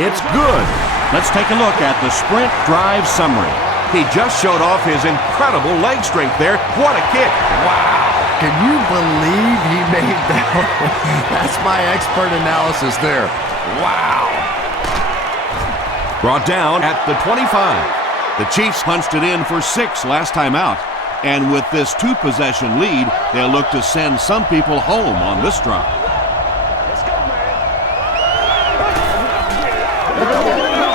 It's good. Let's take a look at the Sprint drive summary. He just showed off his incredible leg strength there. What a kick. Wow. Can you believe he made that? That's my expert analysis there. Wow. Brought down at the 25. The Chiefs punched it in for 6 last time out. And with this 2-possession lead, they'll look to send some people home on this drive.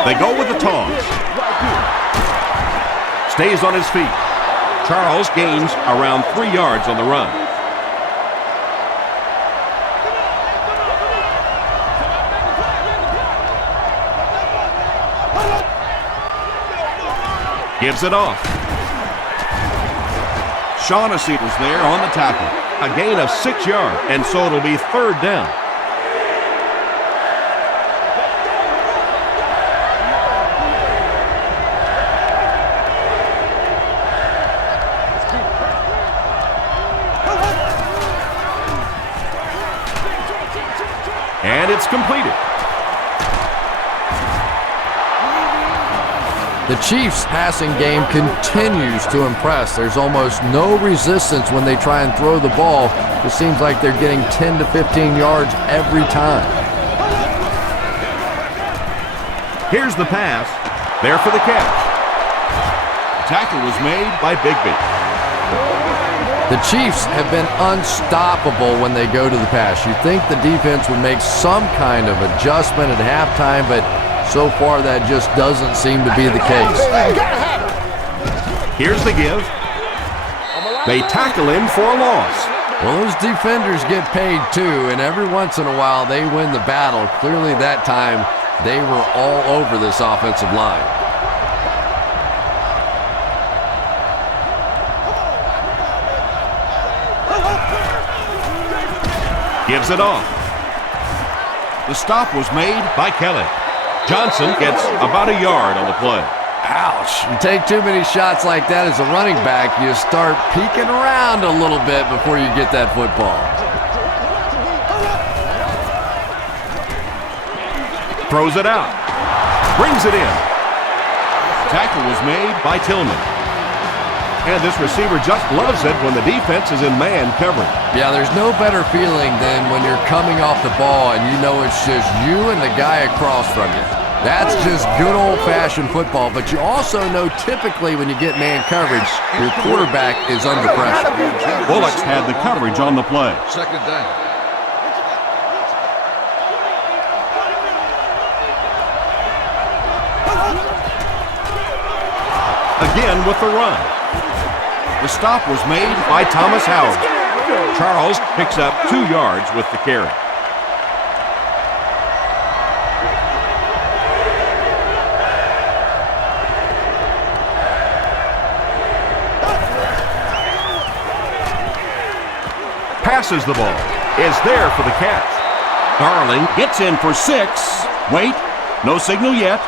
They go with the toss. Stays on his feet. Charles gains around 3 yards on the run. Gives it off. Shaughnessy was there on the tackle. A gain of 6 yards, and so it'll be 3rd down. And it's completed. The Chiefs' passing game continues to impress. There's almost no resistance when they try and throw the ball. It seems like they're getting 10 to 15 yards every time. Here's the pass. There for the catch. The tackle was made by Bigby. The Chiefs have been unstoppable when they go to the pass. You'd think the defense would make some kind of adjustment at halftime, but so far that just doesn't seem to be the case. Here's the give. They tackle him for a loss. Well, those defenders get paid too, and every once in a while they win the battle. Clearly that time they were all over this offensive line. Gives it off. The stop was made by Kelly. Johnson gets about a yard on the play. Ouch. You take too many shots like that as a running back, you start peeking around a little bit before you get that football. Throws it out. Brings it in. Tackle was made by Tillman. And this receiver just loves it when the defense is in man coverage. Yeah, there's no better feeling than when you're coming off the ball and you know it's just you and the guy across from you. That's just good old-fashioned football, but you also know typically when you get man coverage, your quarterback is under pressure. Bullocks had the coverage on the play. Second down. Again with the run. The stop was made by Thomas Howard. Charles picks up 2 yards with the carry. Passes the ball. Is there for the catch. Darling gets in for 6. Wait, no signal yet.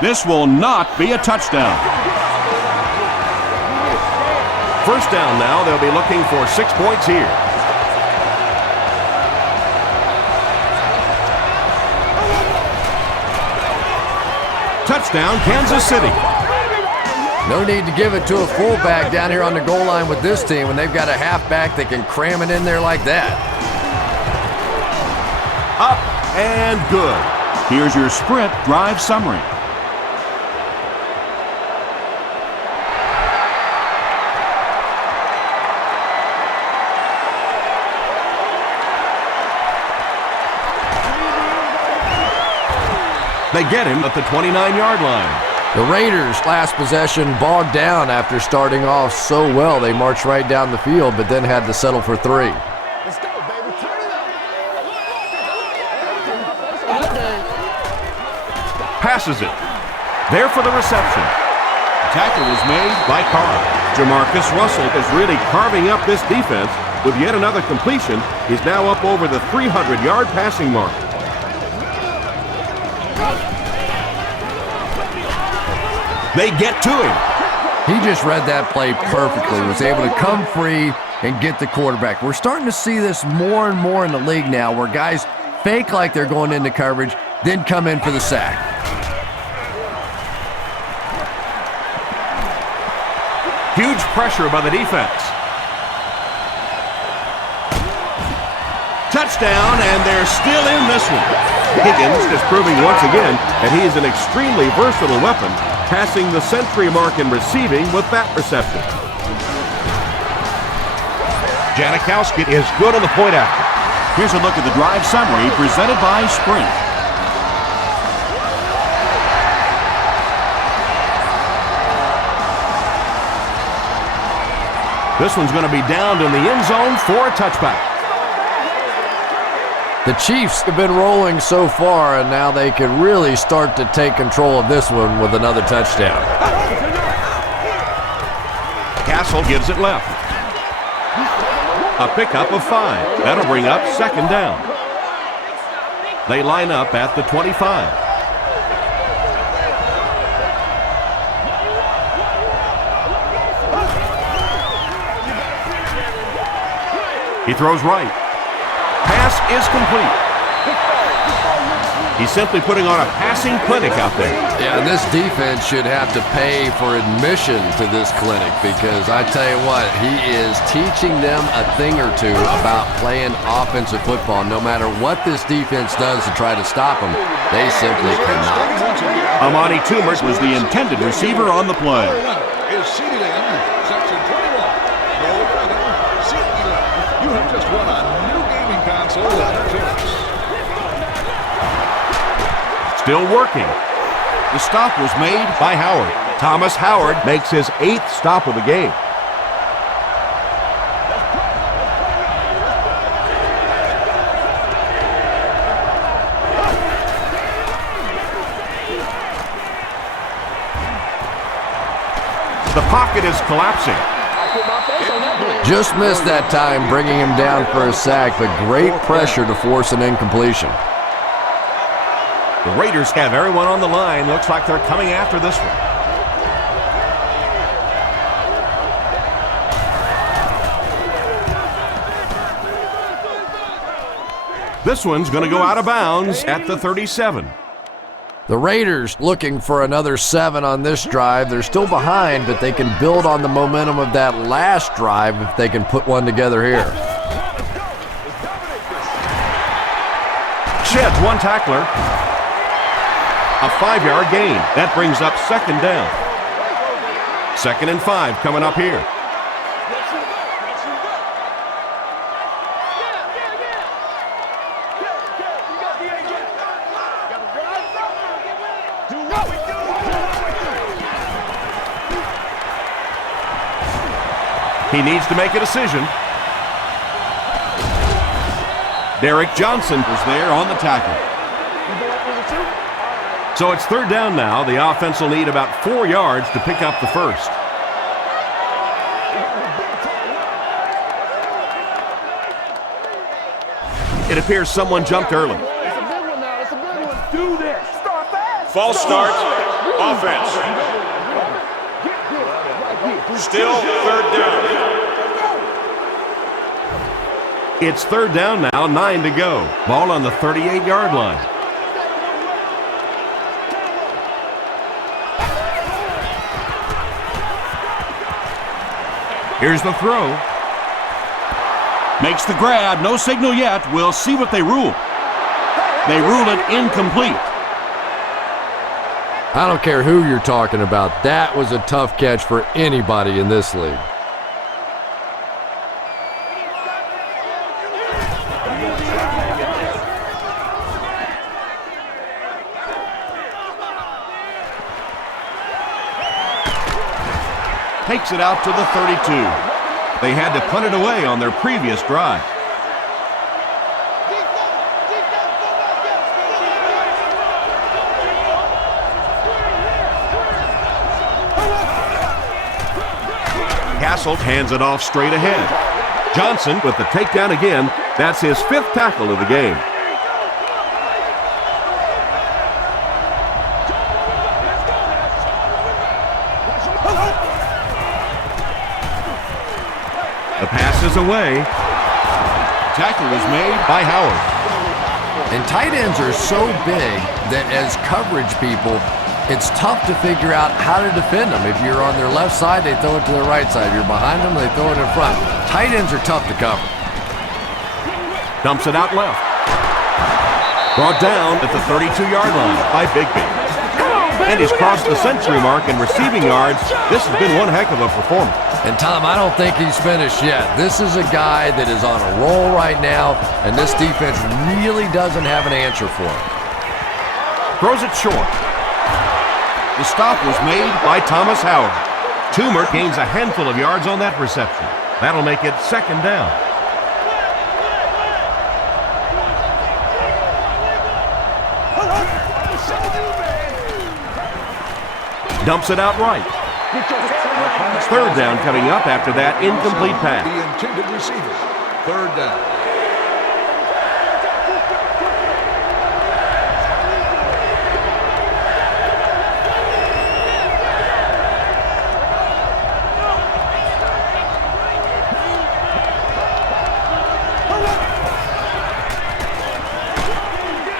This will not be a touchdown. First down now. They'll be looking for 6 points here. Touchdown, Kansas City. No need to give it to a fullback down here on the goal line with this team when they've got a halfback that can cram it in there like that. Up and good. Here's your sprint drive summary. They get him at the 29-yard line. The Raiders' last possession bogged down after starting off so well. They marched right down the field, but then had to settle for 3. Let's go, baby. Turn it up. Passes it. There for the reception. The tackle was made by Carr. Jamarcus Russell is really carving up this defense with yet another completion. He's now up over the 300-yard passing mark. They get to him. He just read that play perfectly, was able to come free and get the quarterback. We're starting to see this more and more in the league now where guys fake like they're going into coverage, then come in for the sack. Huge pressure by the defense. Touchdown, and they're still in this one. Higgins is proving once again that he is an extremely versatile weapon, passing the century mark in receiving with that reception. Janikowski is good on the point after. Here's a look at the drive summary presented by Sprint. This one's going to be downed in the end zone for a touchback. The Chiefs have been rolling so far, and now they can really start to take control of this one with another touchdown. Castle gives it left. A pickup of 5. That'll bring up second down. They line up at the 25. He throws right. Pass is complete. He's simply putting on a passing clinic out there. Yeah, and this defense should have to pay for admission to this clinic because I tell you what, he is teaching them a thing or two about playing offensive football. No matter what this defense does to try to stop them, they simply cannot. Amani Toomer was the intended receiver on the play. Is seated in section 21. You have just won a new gaming console and a choice. Still working. The stop was made by Howard. Thomas Howard makes his 8th stop of the game. The pocket is collapsing. Just missed that time, bringing him down for a sack, but great pressure to force an incompletion. The Raiders have everyone on the line. Looks like they're coming after this one. This one's going to go out of bounds at the 37. The Raiders looking for another 7 on this drive. They're still behind, but they can build on the momentum of that last drive if they can put one together here. Sheds one tackler. A 5-yard gain. That brings up second down. 2nd and 5 coming up here. He needs to make a decision. Derek Johnson was there on the tackle. So it's 3rd down now. The offense will need about 4 yards to pick up the first. It appears someone jumped early. It's a big one now. It's a big one. Do this. Start fast. False start. Offense. Still 3rd down. It's 3rd down now, 9 to go. Ball on the 38-yard line. Here's the throw. Makes the grab. No signal yet. We'll see what they rule. They rule it incomplete. I don't care who you're talking about. That was a tough catch for anybody in this league. Takes it out to the 32. They had to punt it away on their previous drive. Castle hands it off straight ahead. Johnson with the takedown again. That's his 5th tackle of the game. The pass is away. Tackle was made by Howard. And tight ends are so big that as coverage people, it's tough to figure out how to defend them. If you're on their left side, they throw it to their right side. If you're behind them, they throw it in front. Tight ends are tough to cover. Dumps it out left. Brought down at the 32-yard line by Bigby. And he's crossed the century mark in receiving yards. This has been one heck of a performance. And Tom, I don't think he's finished yet. This is a guy that is on a roll right now, and this defense really doesn't have an answer for him. Throws it short. The stop was made by Thomas Howard. Toomer gains a handful of yards on that reception. That'll make it 2nd down. Dumps it out right. 3rd down coming up after that incomplete pass. The intended receiver. 3rd down.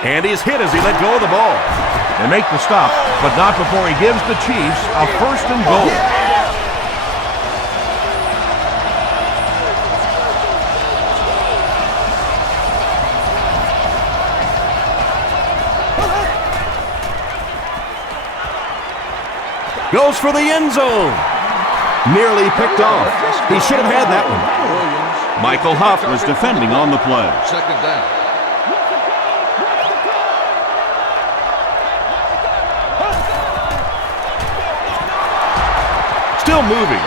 And he's hit as he let go of the ball. They make the stop, but not before he gives the Chiefs a 1st and goal. Goes for the end zone. Nearly picked off. He should have had that one. Michael Huff was defending on the play. 2nd down. Still moving.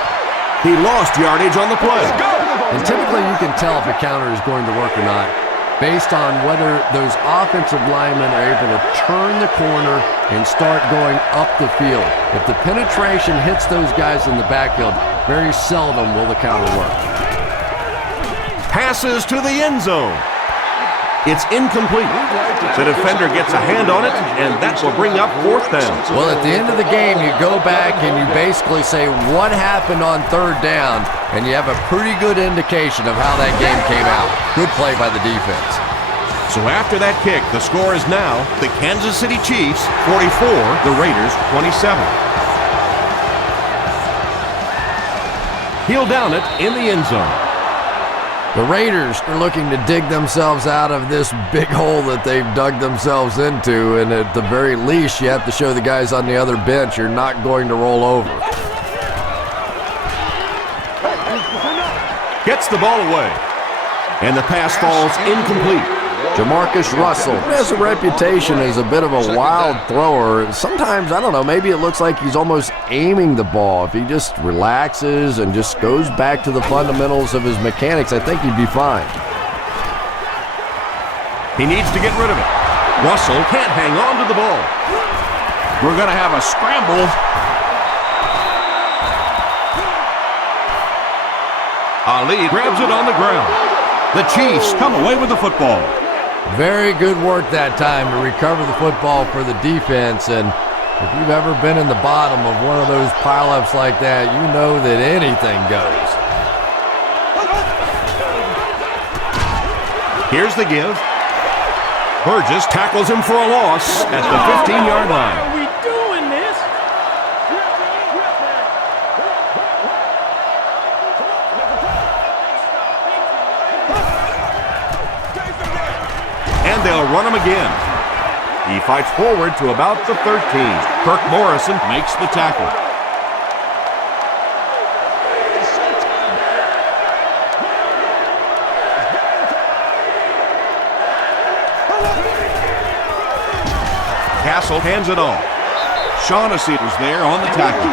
He lost yardage on the play. And typically you can tell if a counter is going to work or not based on whether those offensive linemen are able to turn the corner and start going up the field. If the penetration hits those guys in the backfield, very seldom will the counter work. Passes to the end zone. It's incomplete. The defender gets a hand on it, and that will bring up 4th down. Well, at the end of the game, you go back and you basically say what happened on 3rd down, and you have a pretty good indication of how that game came out. Good play by the defense. So after that kick, the score is now the Kansas City Chiefs 44, the Raiders 27. He'll down it in the end zone. The Raiders are looking to dig themselves out of this big hole that they've dug themselves into, and at the very least, you have to show the guys on the other bench you're not going to roll over. Gets the ball away, and the pass falls incomplete. Jamarcus Russell has a reputation as a bit of a wild thrower. Sometimes, I don't know, maybe it looks like he's almost aiming the ball. If he just relaxes and just goes back to the fundamentals of his mechanics, I think he'd be fine. He needs to get rid of it. Russell can't hang on to the ball. We're going to have a scramble. Ali grabs it on the ground. The Chiefs come away with the football. Very good work that time to recover the football for the defense, and if you've ever been in the bottom of one of those pileups like that, you know that anything goes. Here's the give. Burgess tackles him for a loss at the 15-yard line. Are we doing this? And they'll run him again. He fights forward to about the 13. Kirk Morrison makes the tackle. Castle hands it off. Shaughnessy was there on the tackle.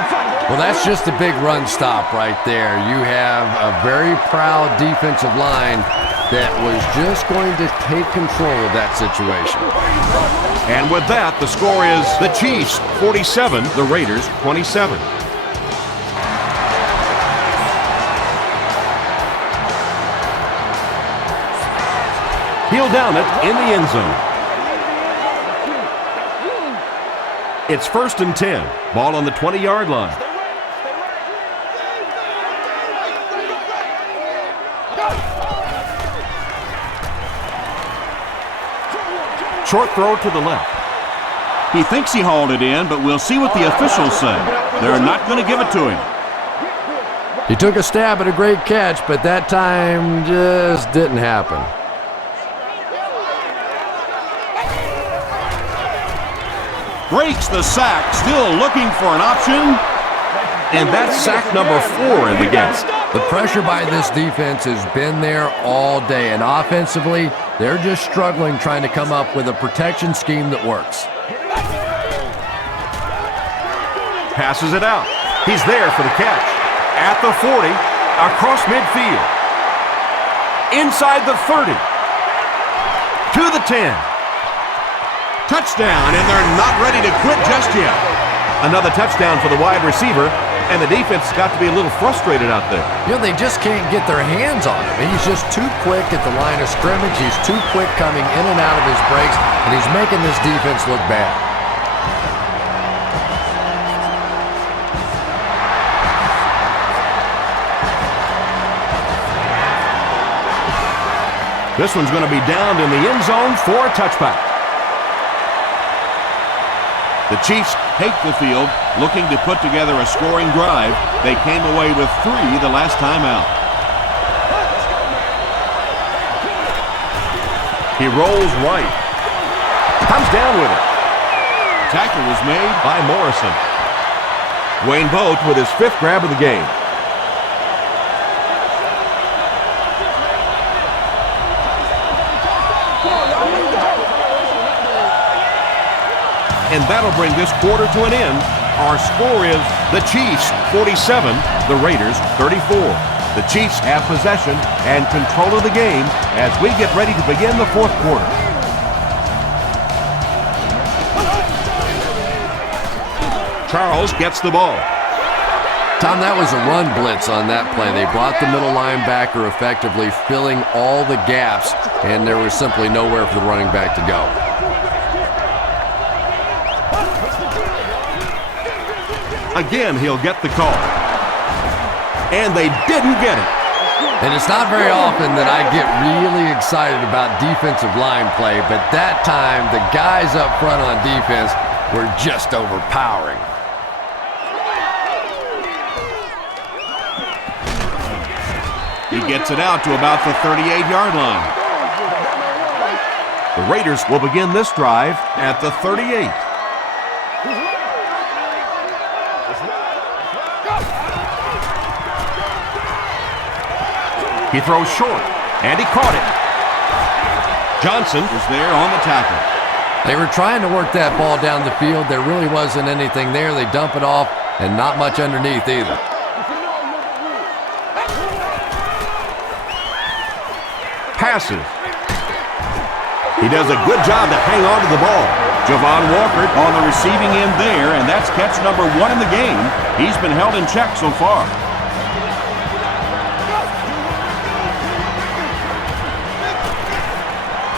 Well, that's just a big run stop right there. You have a very proud defensive line that was just going to take control of that situation. And with that, the score is the Chiefs 47, the Raiders 27. He'll down it in the end zone. It's 1st and 10. Ball on the 20-yard line. Short throw to the left. He thinks he hauled it in, but we'll see what the officials say. They're not going to give it to him. He took a stab at a great catch, but that time just didn't happen. Breaks the sack, still looking for an option. And that's sack number 4 in the game. The pressure by this defense has been there all day, and offensively, they're just struggling trying to come up with a protection scheme that works. Passes it out. He's there for the catch. At the 40, across midfield. Inside the 30. To the 10. Touchdown, and they're not ready to quit just yet. Another touchdown for the wide receiver, and the defense has got to be a little frustrated out there. You know, they just can't get their hands on him. He's just too quick at the line of scrimmage. He's too quick coming in and out of his breaks, and he's making this defense look bad. This one's going to be downed in the end zone for a touchback. The Chiefs take the field, looking to put together a scoring drive. They came away with 3 the last time out. He rolls right. Comes down with it. Tackle was made by Morrison. Wayne Boat with his 5th grab of the game. And that'll bring this quarter to an end. Our score is the Chiefs 47, the Raiders 34. The Chiefs have possession and control of the game as we get ready to begin the 4th quarter. Charles gets the ball. Tom, that was a run blitz on that play. They brought the middle linebacker effectively, filling all the gaps, and there was simply nowhere for the running back to go. Again, he'll get the call. And they didn't get it. And it's not very often that I get really excited about defensive line play, but that time the guys up front on defense were just overpowering. He gets it out to about the 38-yard line. The Raiders will begin this drive at the 38. He throws short, and he caught it. Johnson is there on the tackle. They were trying to work that ball down the field. There really wasn't anything there. They dump it off, and not much underneath either. Passes. He does a good job to hang on to the ball. Javon Walker on the receiving end there, and that's catch number 1 in the game. He's been held in check so far.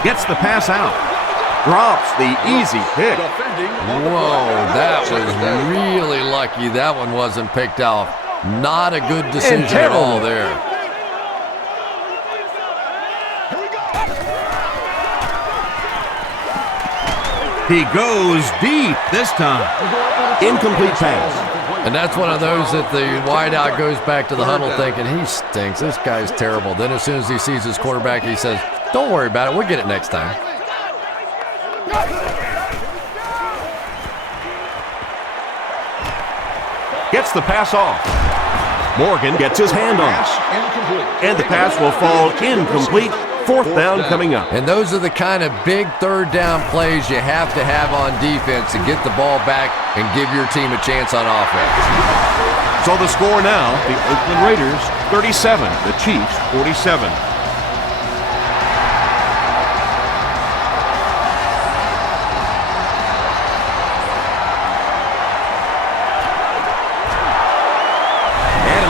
Gets the pass out. Drops the easy pick. Whoa, that was really lucky that one wasn't picked off. Not a good decision at all there. He goes deep this time. Incomplete pass. And that's one of those that the wideout goes back to the huddle thinking, he stinks, this guy's terrible. Then as soon as he sees his quarterback, he says, don't worry about it, we'll get it next time. Gets the pass off. Morgan gets his hand on it. And the pass will fall incomplete. 4th down coming up. And those are the kind of big 3rd down plays you have to have on defense to get the ball back and give your team a chance on offense. So the score now, the Oakland Raiders 37, the Chiefs 47.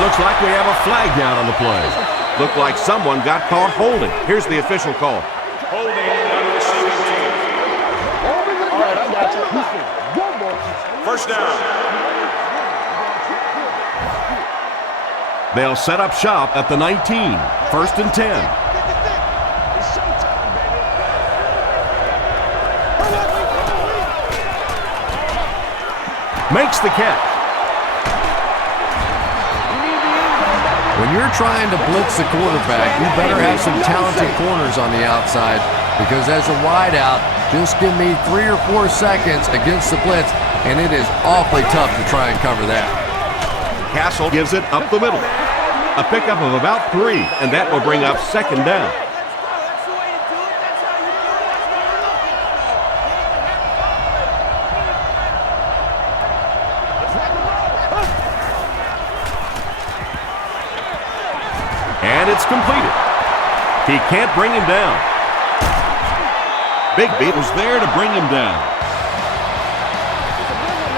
Looks like we have a flag down on the play. Looked like someone got caught holding. Here's the official call. Holding on the receiving team. All right, I got you. First down. They'll set up shop at the 19. 1st and 10. Makes the catch. When you're trying to blitz the quarterback, you better have some talented corners on the outside, because as a wideout, just give me 3 or 4 seconds against the blitz, and it is awfully tough to try and cover that. Castle gives it up the middle. A pickup of about 3, and that will bring up 2nd down. And it's completed. He can't bring him down. Bigby was there to bring him down.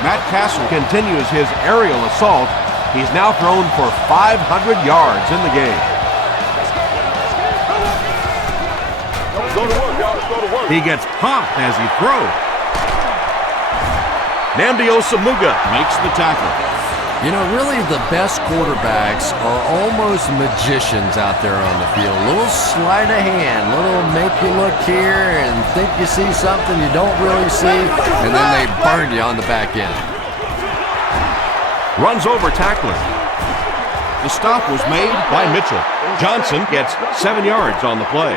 Matt Castle continues his aerial assault. He's now thrown for 500 yards in the game. Go to work, y'all. Go to work. He gets popped as he throws. Nnamdi Osamuga makes the tackle. You know, really the best quarterbacks are almost magicians out there on the field. A little sleight of hand, little make you look here and think you see something you don't really see, and then they burn you on the back end. Runs over tackler. The stop was made by Mitchell. Johnson gets 7 yards on the play.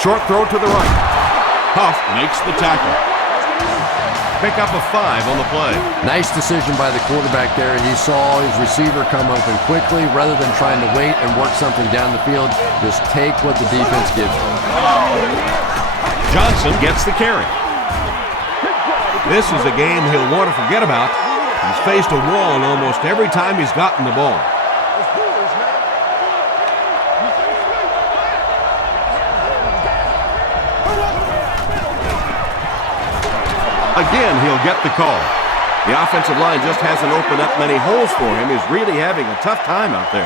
Short throw to the right. Huff makes the tackle. Pick up a 5 on the play. Nice decision by the quarterback there, and he saw his receiver come open quickly. Rather than trying to wait and work something down the field, just take what the defense gives you. Johnson gets the carry. This is a game he'll want to forget about. He's faced a wall almost every time he's gotten the ball. Again, he'll get the call. The offensive line just hasn't opened up many holes for him. He's really having a tough time out there.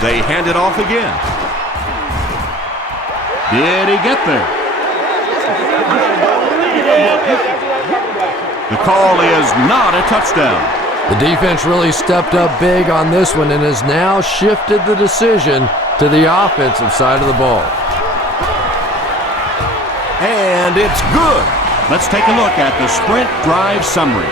They hand it off again. Did he get there? The call is not a touchdown. The defense really stepped up big on this one and has now shifted the decision to the offensive side of the ball. And it's good. Let's take a look at the sprint drive summary.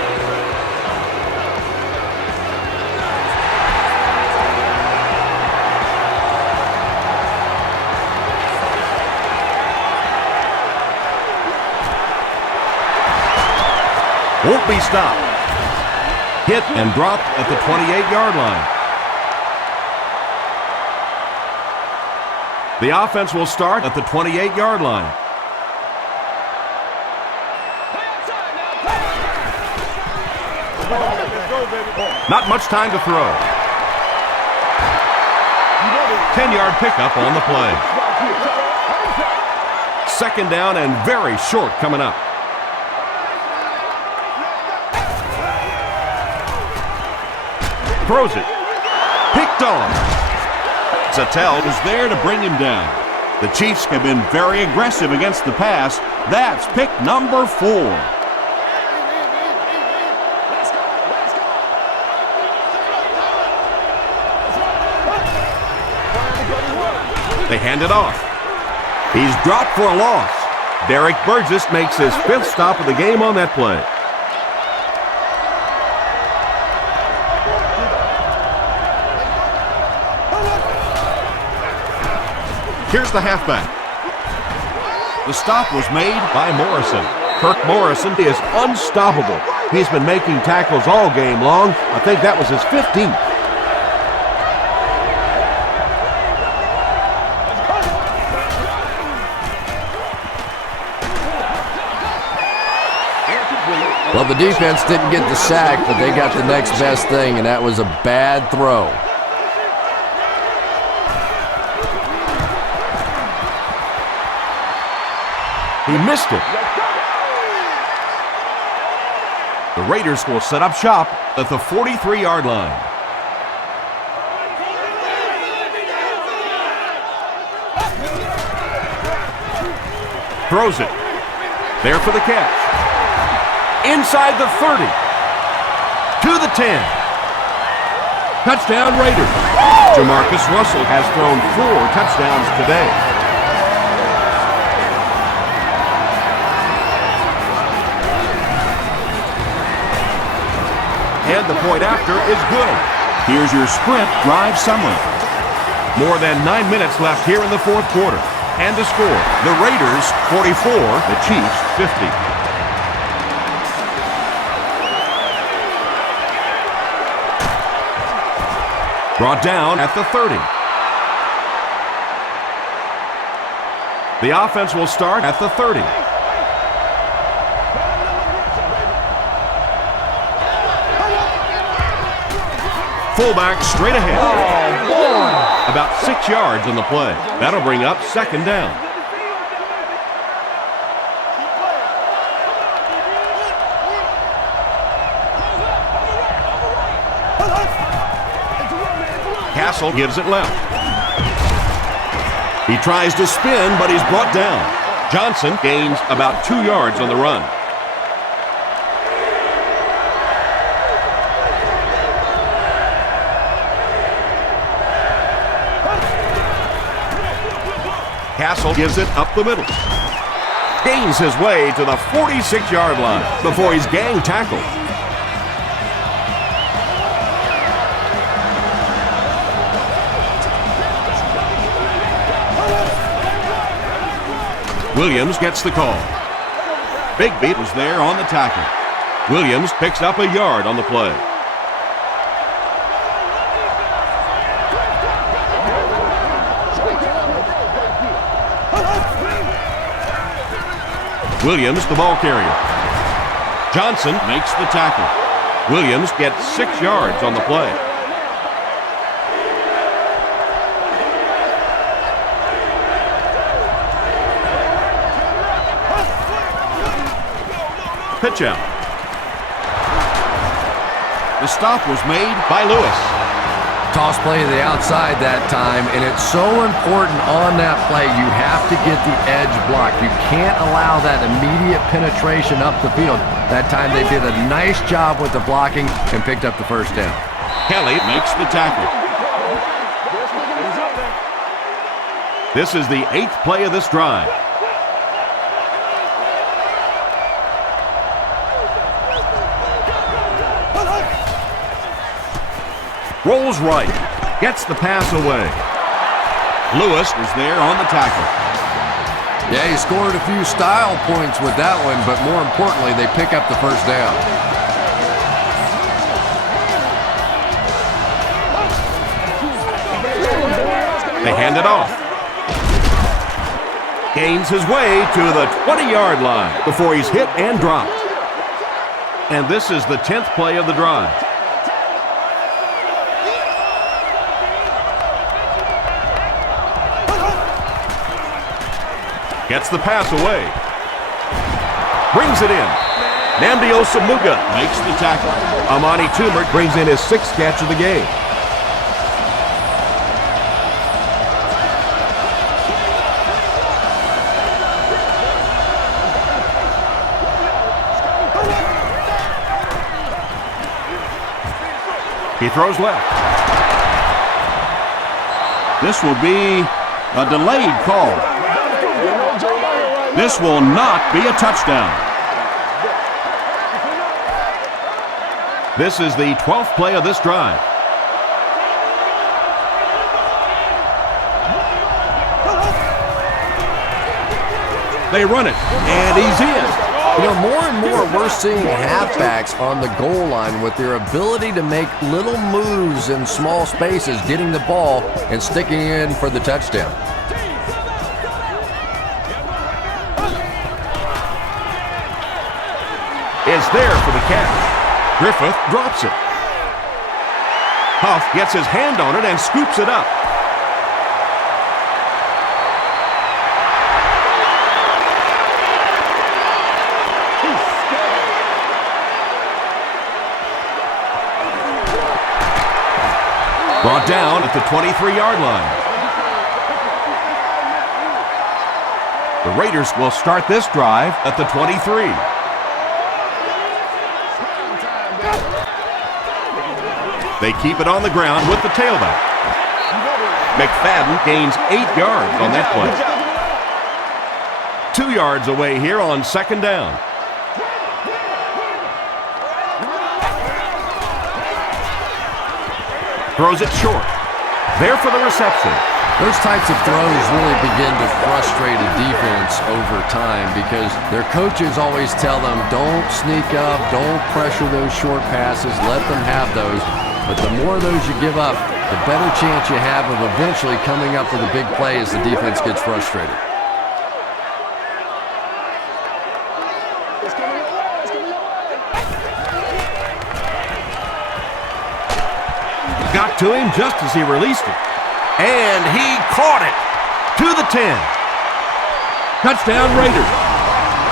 Won't be stopped. Hit and dropped at the 28-yard line. The offense will start at the 28-yard line. Not much time to throw. 10-yard pickup on the play. Second down and very short coming up. Throws it. Picked off. Zattel was there to bring him down. The Chiefs have been very aggressive against the pass. That's pick number 4. They hand it off. He's dropped for a loss. Derek Burgess makes his 5th stop of the game on that play. Here's the halfback. The stop was made by Morrison. Kirk Morrison is unstoppable. He's been making tackles all game long. I think that was his 15th. Well, the defense didn't get the sack, but they got the next best thing, and that was a bad throw. He missed it. The Raiders will set up shop at the 43-yard line. Throws it. There for the catch. Inside the 30. To the 10. Touchdown Raiders. Jamarcus Russell has thrown 4 touchdowns today. And the point after is good. Here's your sprint drive summary. More than 9 minutes left here in the 4th quarter. And the score, the Raiders 44, the Chiefs 50. Brought down at the 30. The offense will start at the 30. Fullback straight ahead. About 6 yards on the play. That'll bring up second down. Castle gives it left. He tries to spin, but he's brought down. Johnson gains about 2 yards on the run. Castle gives it up the middle. Gains his way to the 46-yard line before he's gang tackled. Williams gets the call. Bigby was there on the tackle. Williams picks up a yard on the play. Williams, the ball carrier. Johnson makes the tackle. Williams gets 6 yards on the play. Pitch out. The stop was made by Lewis. Toss play to the outside that time, and it's so important on that play. You have to get the edge block. You can't allow that immediate penetration up the field. That time they did a nice job with the blocking and picked up the first down. Kelly makes the tackle. This is the 8th play of this drive. Rolls right, gets the pass away. Lewis is there on the tackle. Yeah, he scored a few style points with that one, but more importantly, they pick up the first down. They hand it off. Gains his way to the 20-yard line before he's hit and dropped. And this is the 10th play of the drive. Gets the pass away. Brings it in. Nnamdi Osamuga makes the tackle. Amani Toomer brings in his 6th catch of the game. He throws left. This will be a delayed call. This will not be a touchdown. This is the 12th play of this drive. They run it, and he's in. You know, more and more we're seeing halfbacks on the goal line with their ability to make little moves in small spaces, getting the ball and sticking in for the touchdown. Is there for the catch. Griffith drops it. Huff gets his hand on it and scoops it up. Brought down at the 23-yard line. The Raiders will start this drive at the 23. They keep it on the ground with the tailback. McFadden gains 8 yards on that play. 2 yards away here on 2nd down. Throws it short. There for the reception. Those types of throws really begin to frustrate a defense over time because their coaches always tell them, don't sneak up, don't pressure those short passes, let them have those. But the more of those you give up, the better chance you have of eventually coming up with a big play as the defense gets frustrated. Got to him just as he released it. And he caught it to the 10. Touchdown Raiders.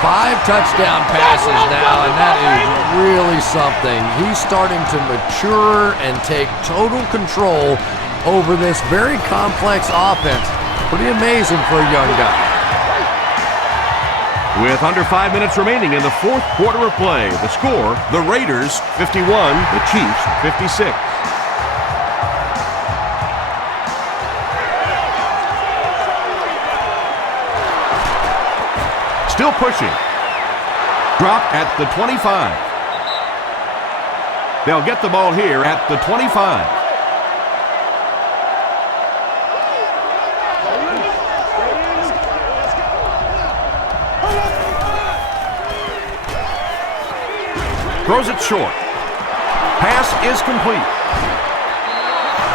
5 touchdown passes now, and that is really something. He's starting to mature and take total control over this very complex offense. Pretty amazing for a young guy. With under 5 minutes remaining in the 4th quarter of play, the score, the Raiders 51, the Chiefs 56. Still pushing. Drop at the 25. They'll get the ball here at the 25. Throws it short. Pass is complete.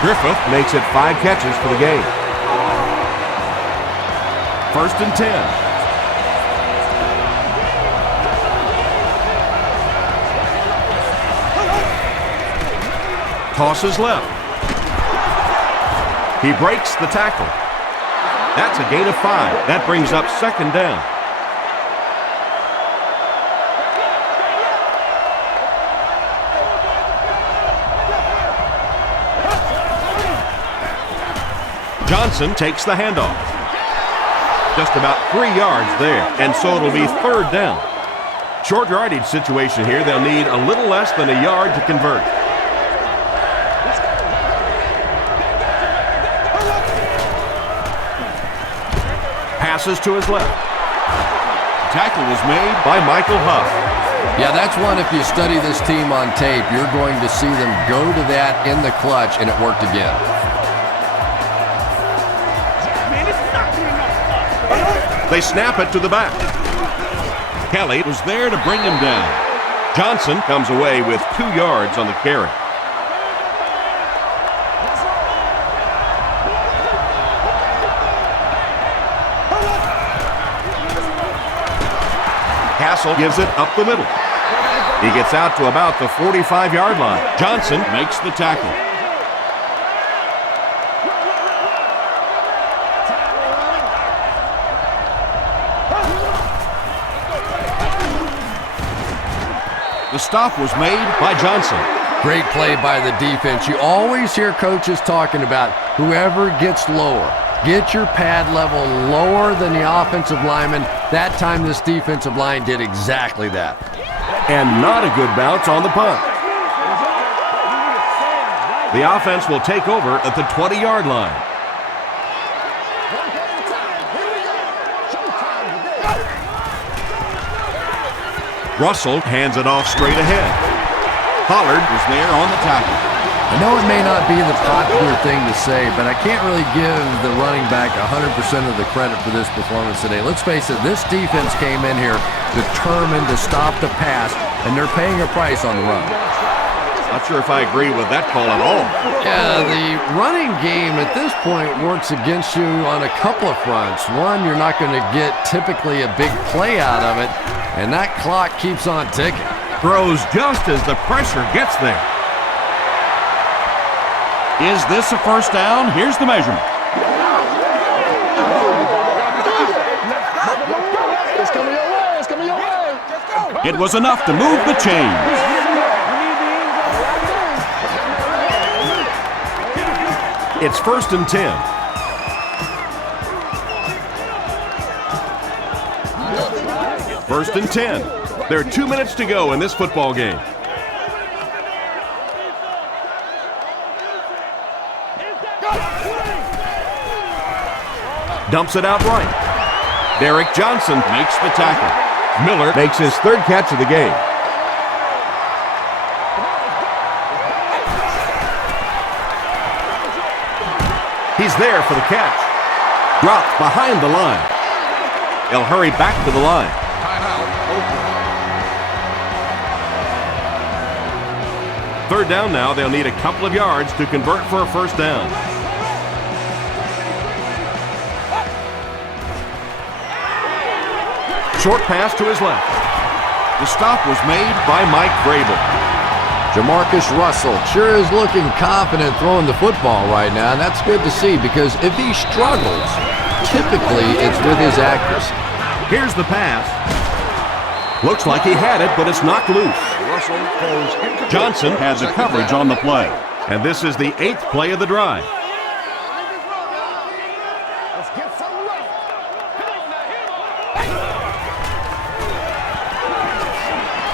Griffith makes it 5 catches for the game. 1st and 10. Tosses left. He breaks the tackle. That's a gain of 5. That brings up 2nd down. Johnson takes the handoff. Just about 3 yards there, and so it'll be third down. Short yardage situation here. They'll need a little less than a yard to convert. Passes to his left. Tackle was made by Michael Huff. Yeah, that's one, if you study this team on tape, you're going to see them go to that in the clutch, and it worked again. They snap it to the back. Kelly was there to bring him down. Johnson comes away with 2 yards on the carry. Castle gives it up the middle. He gets out to about the 45-yard line. Johnson makes the tackle. The stop was made by Johnson. Great play by the defense. You always hear coaches talking about whoever gets lower. Get your pad level lower than the offensive lineman. That time this defensive line did exactly that. And not a good bounce on the punt. The offense will take over at the 20-yard line. Russell hands it off straight ahead. Pollard was there on the tackle. I know it may not be the popular thing to say, but I can't really give the running back 100% of the credit for this performance today. Let's face it, this defense came in here determined to stop the pass, and they're paying a price on the run. Not sure if I agree with that call at all. Yeah, the running game at this point works against you on a couple of fronts. One, you're not going to get typically a big play out of it, and that clock keeps on ticking. Throws just as the pressure gets there. Is this a first down? Here's the measurement. It's coming your way. It's coming your way. It was enough to move the chains. It's 1st and 10. First and 10. There are 2 minutes to go in this football game. Dumps it out right. Derek Johnson makes the tackle. Miller makes his 3rd catch of the game. He's there for the catch. Dropped behind the line. They'll hurry back to the line. Third down now. They'll need a couple of yards to convert for a first down. Short pass to his left. The stop was made by Mike Vrabel. Jamarcus Russell sure is looking confident throwing the football right now, and that's good to see because if he struggles, typically it's with his accuracy. Here's the pass. Looks like he had it, but it's knocked loose. Johnson has the coverage on the play, and this is the 8th play of the drive.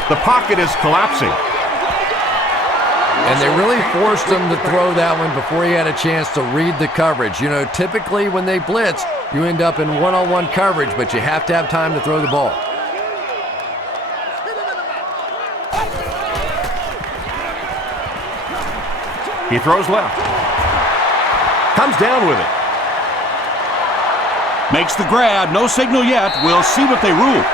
The pocket is collapsing. And they really forced him to throw that one before he had a chance to read the coverage. You know, typically when they blitz, you end up in one-on-one coverage, but you have to have time to throw the ball. He throws left. Comes down with it. Makes the grab. No signal yet. We'll see what they rule.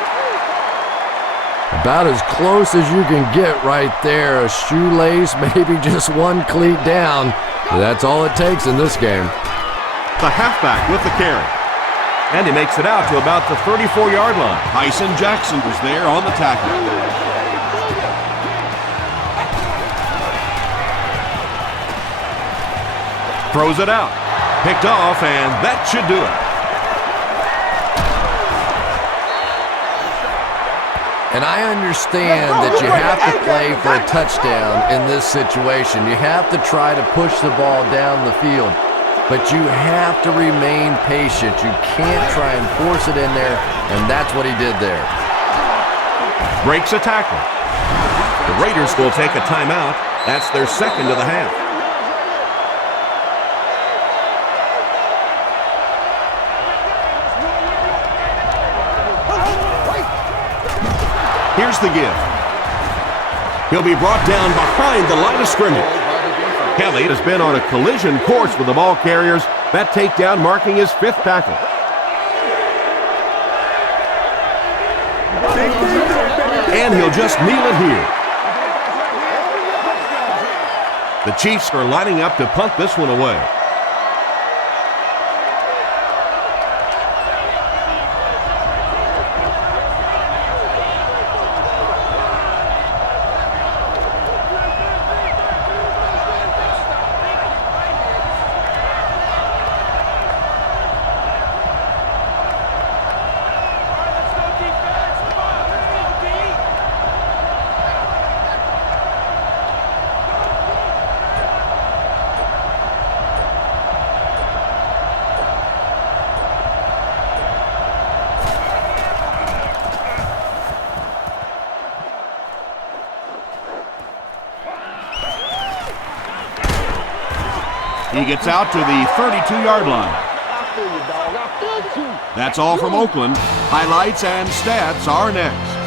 About as close as you can get right there. A shoelace, maybe just one cleat down. That's all it takes in this game. The halfback with the carry. And he makes it out to about the 34-yard line. Tyson Jackson was there on the tackle. Throws it out. Picked off, and that should do it. And I understand that you have to play for a touchdown in this situation. You have to try to push the ball down the field. but you have to remain patient. You can't try and force it in there, and that's what he did there. Breaks a tackle. The Raiders will take a timeout. That's their second of the half. Here's the give. He'll be brought down behind the line of scrimmage. Kelly has been on a collision course with the ball carriers. That takedown marking his 5th tackle. And he'll just kneel it here. The Chiefs are lining up to punt this one away. He gets out to the 32-yard line. That's all from Oakland. Highlights and stats are next.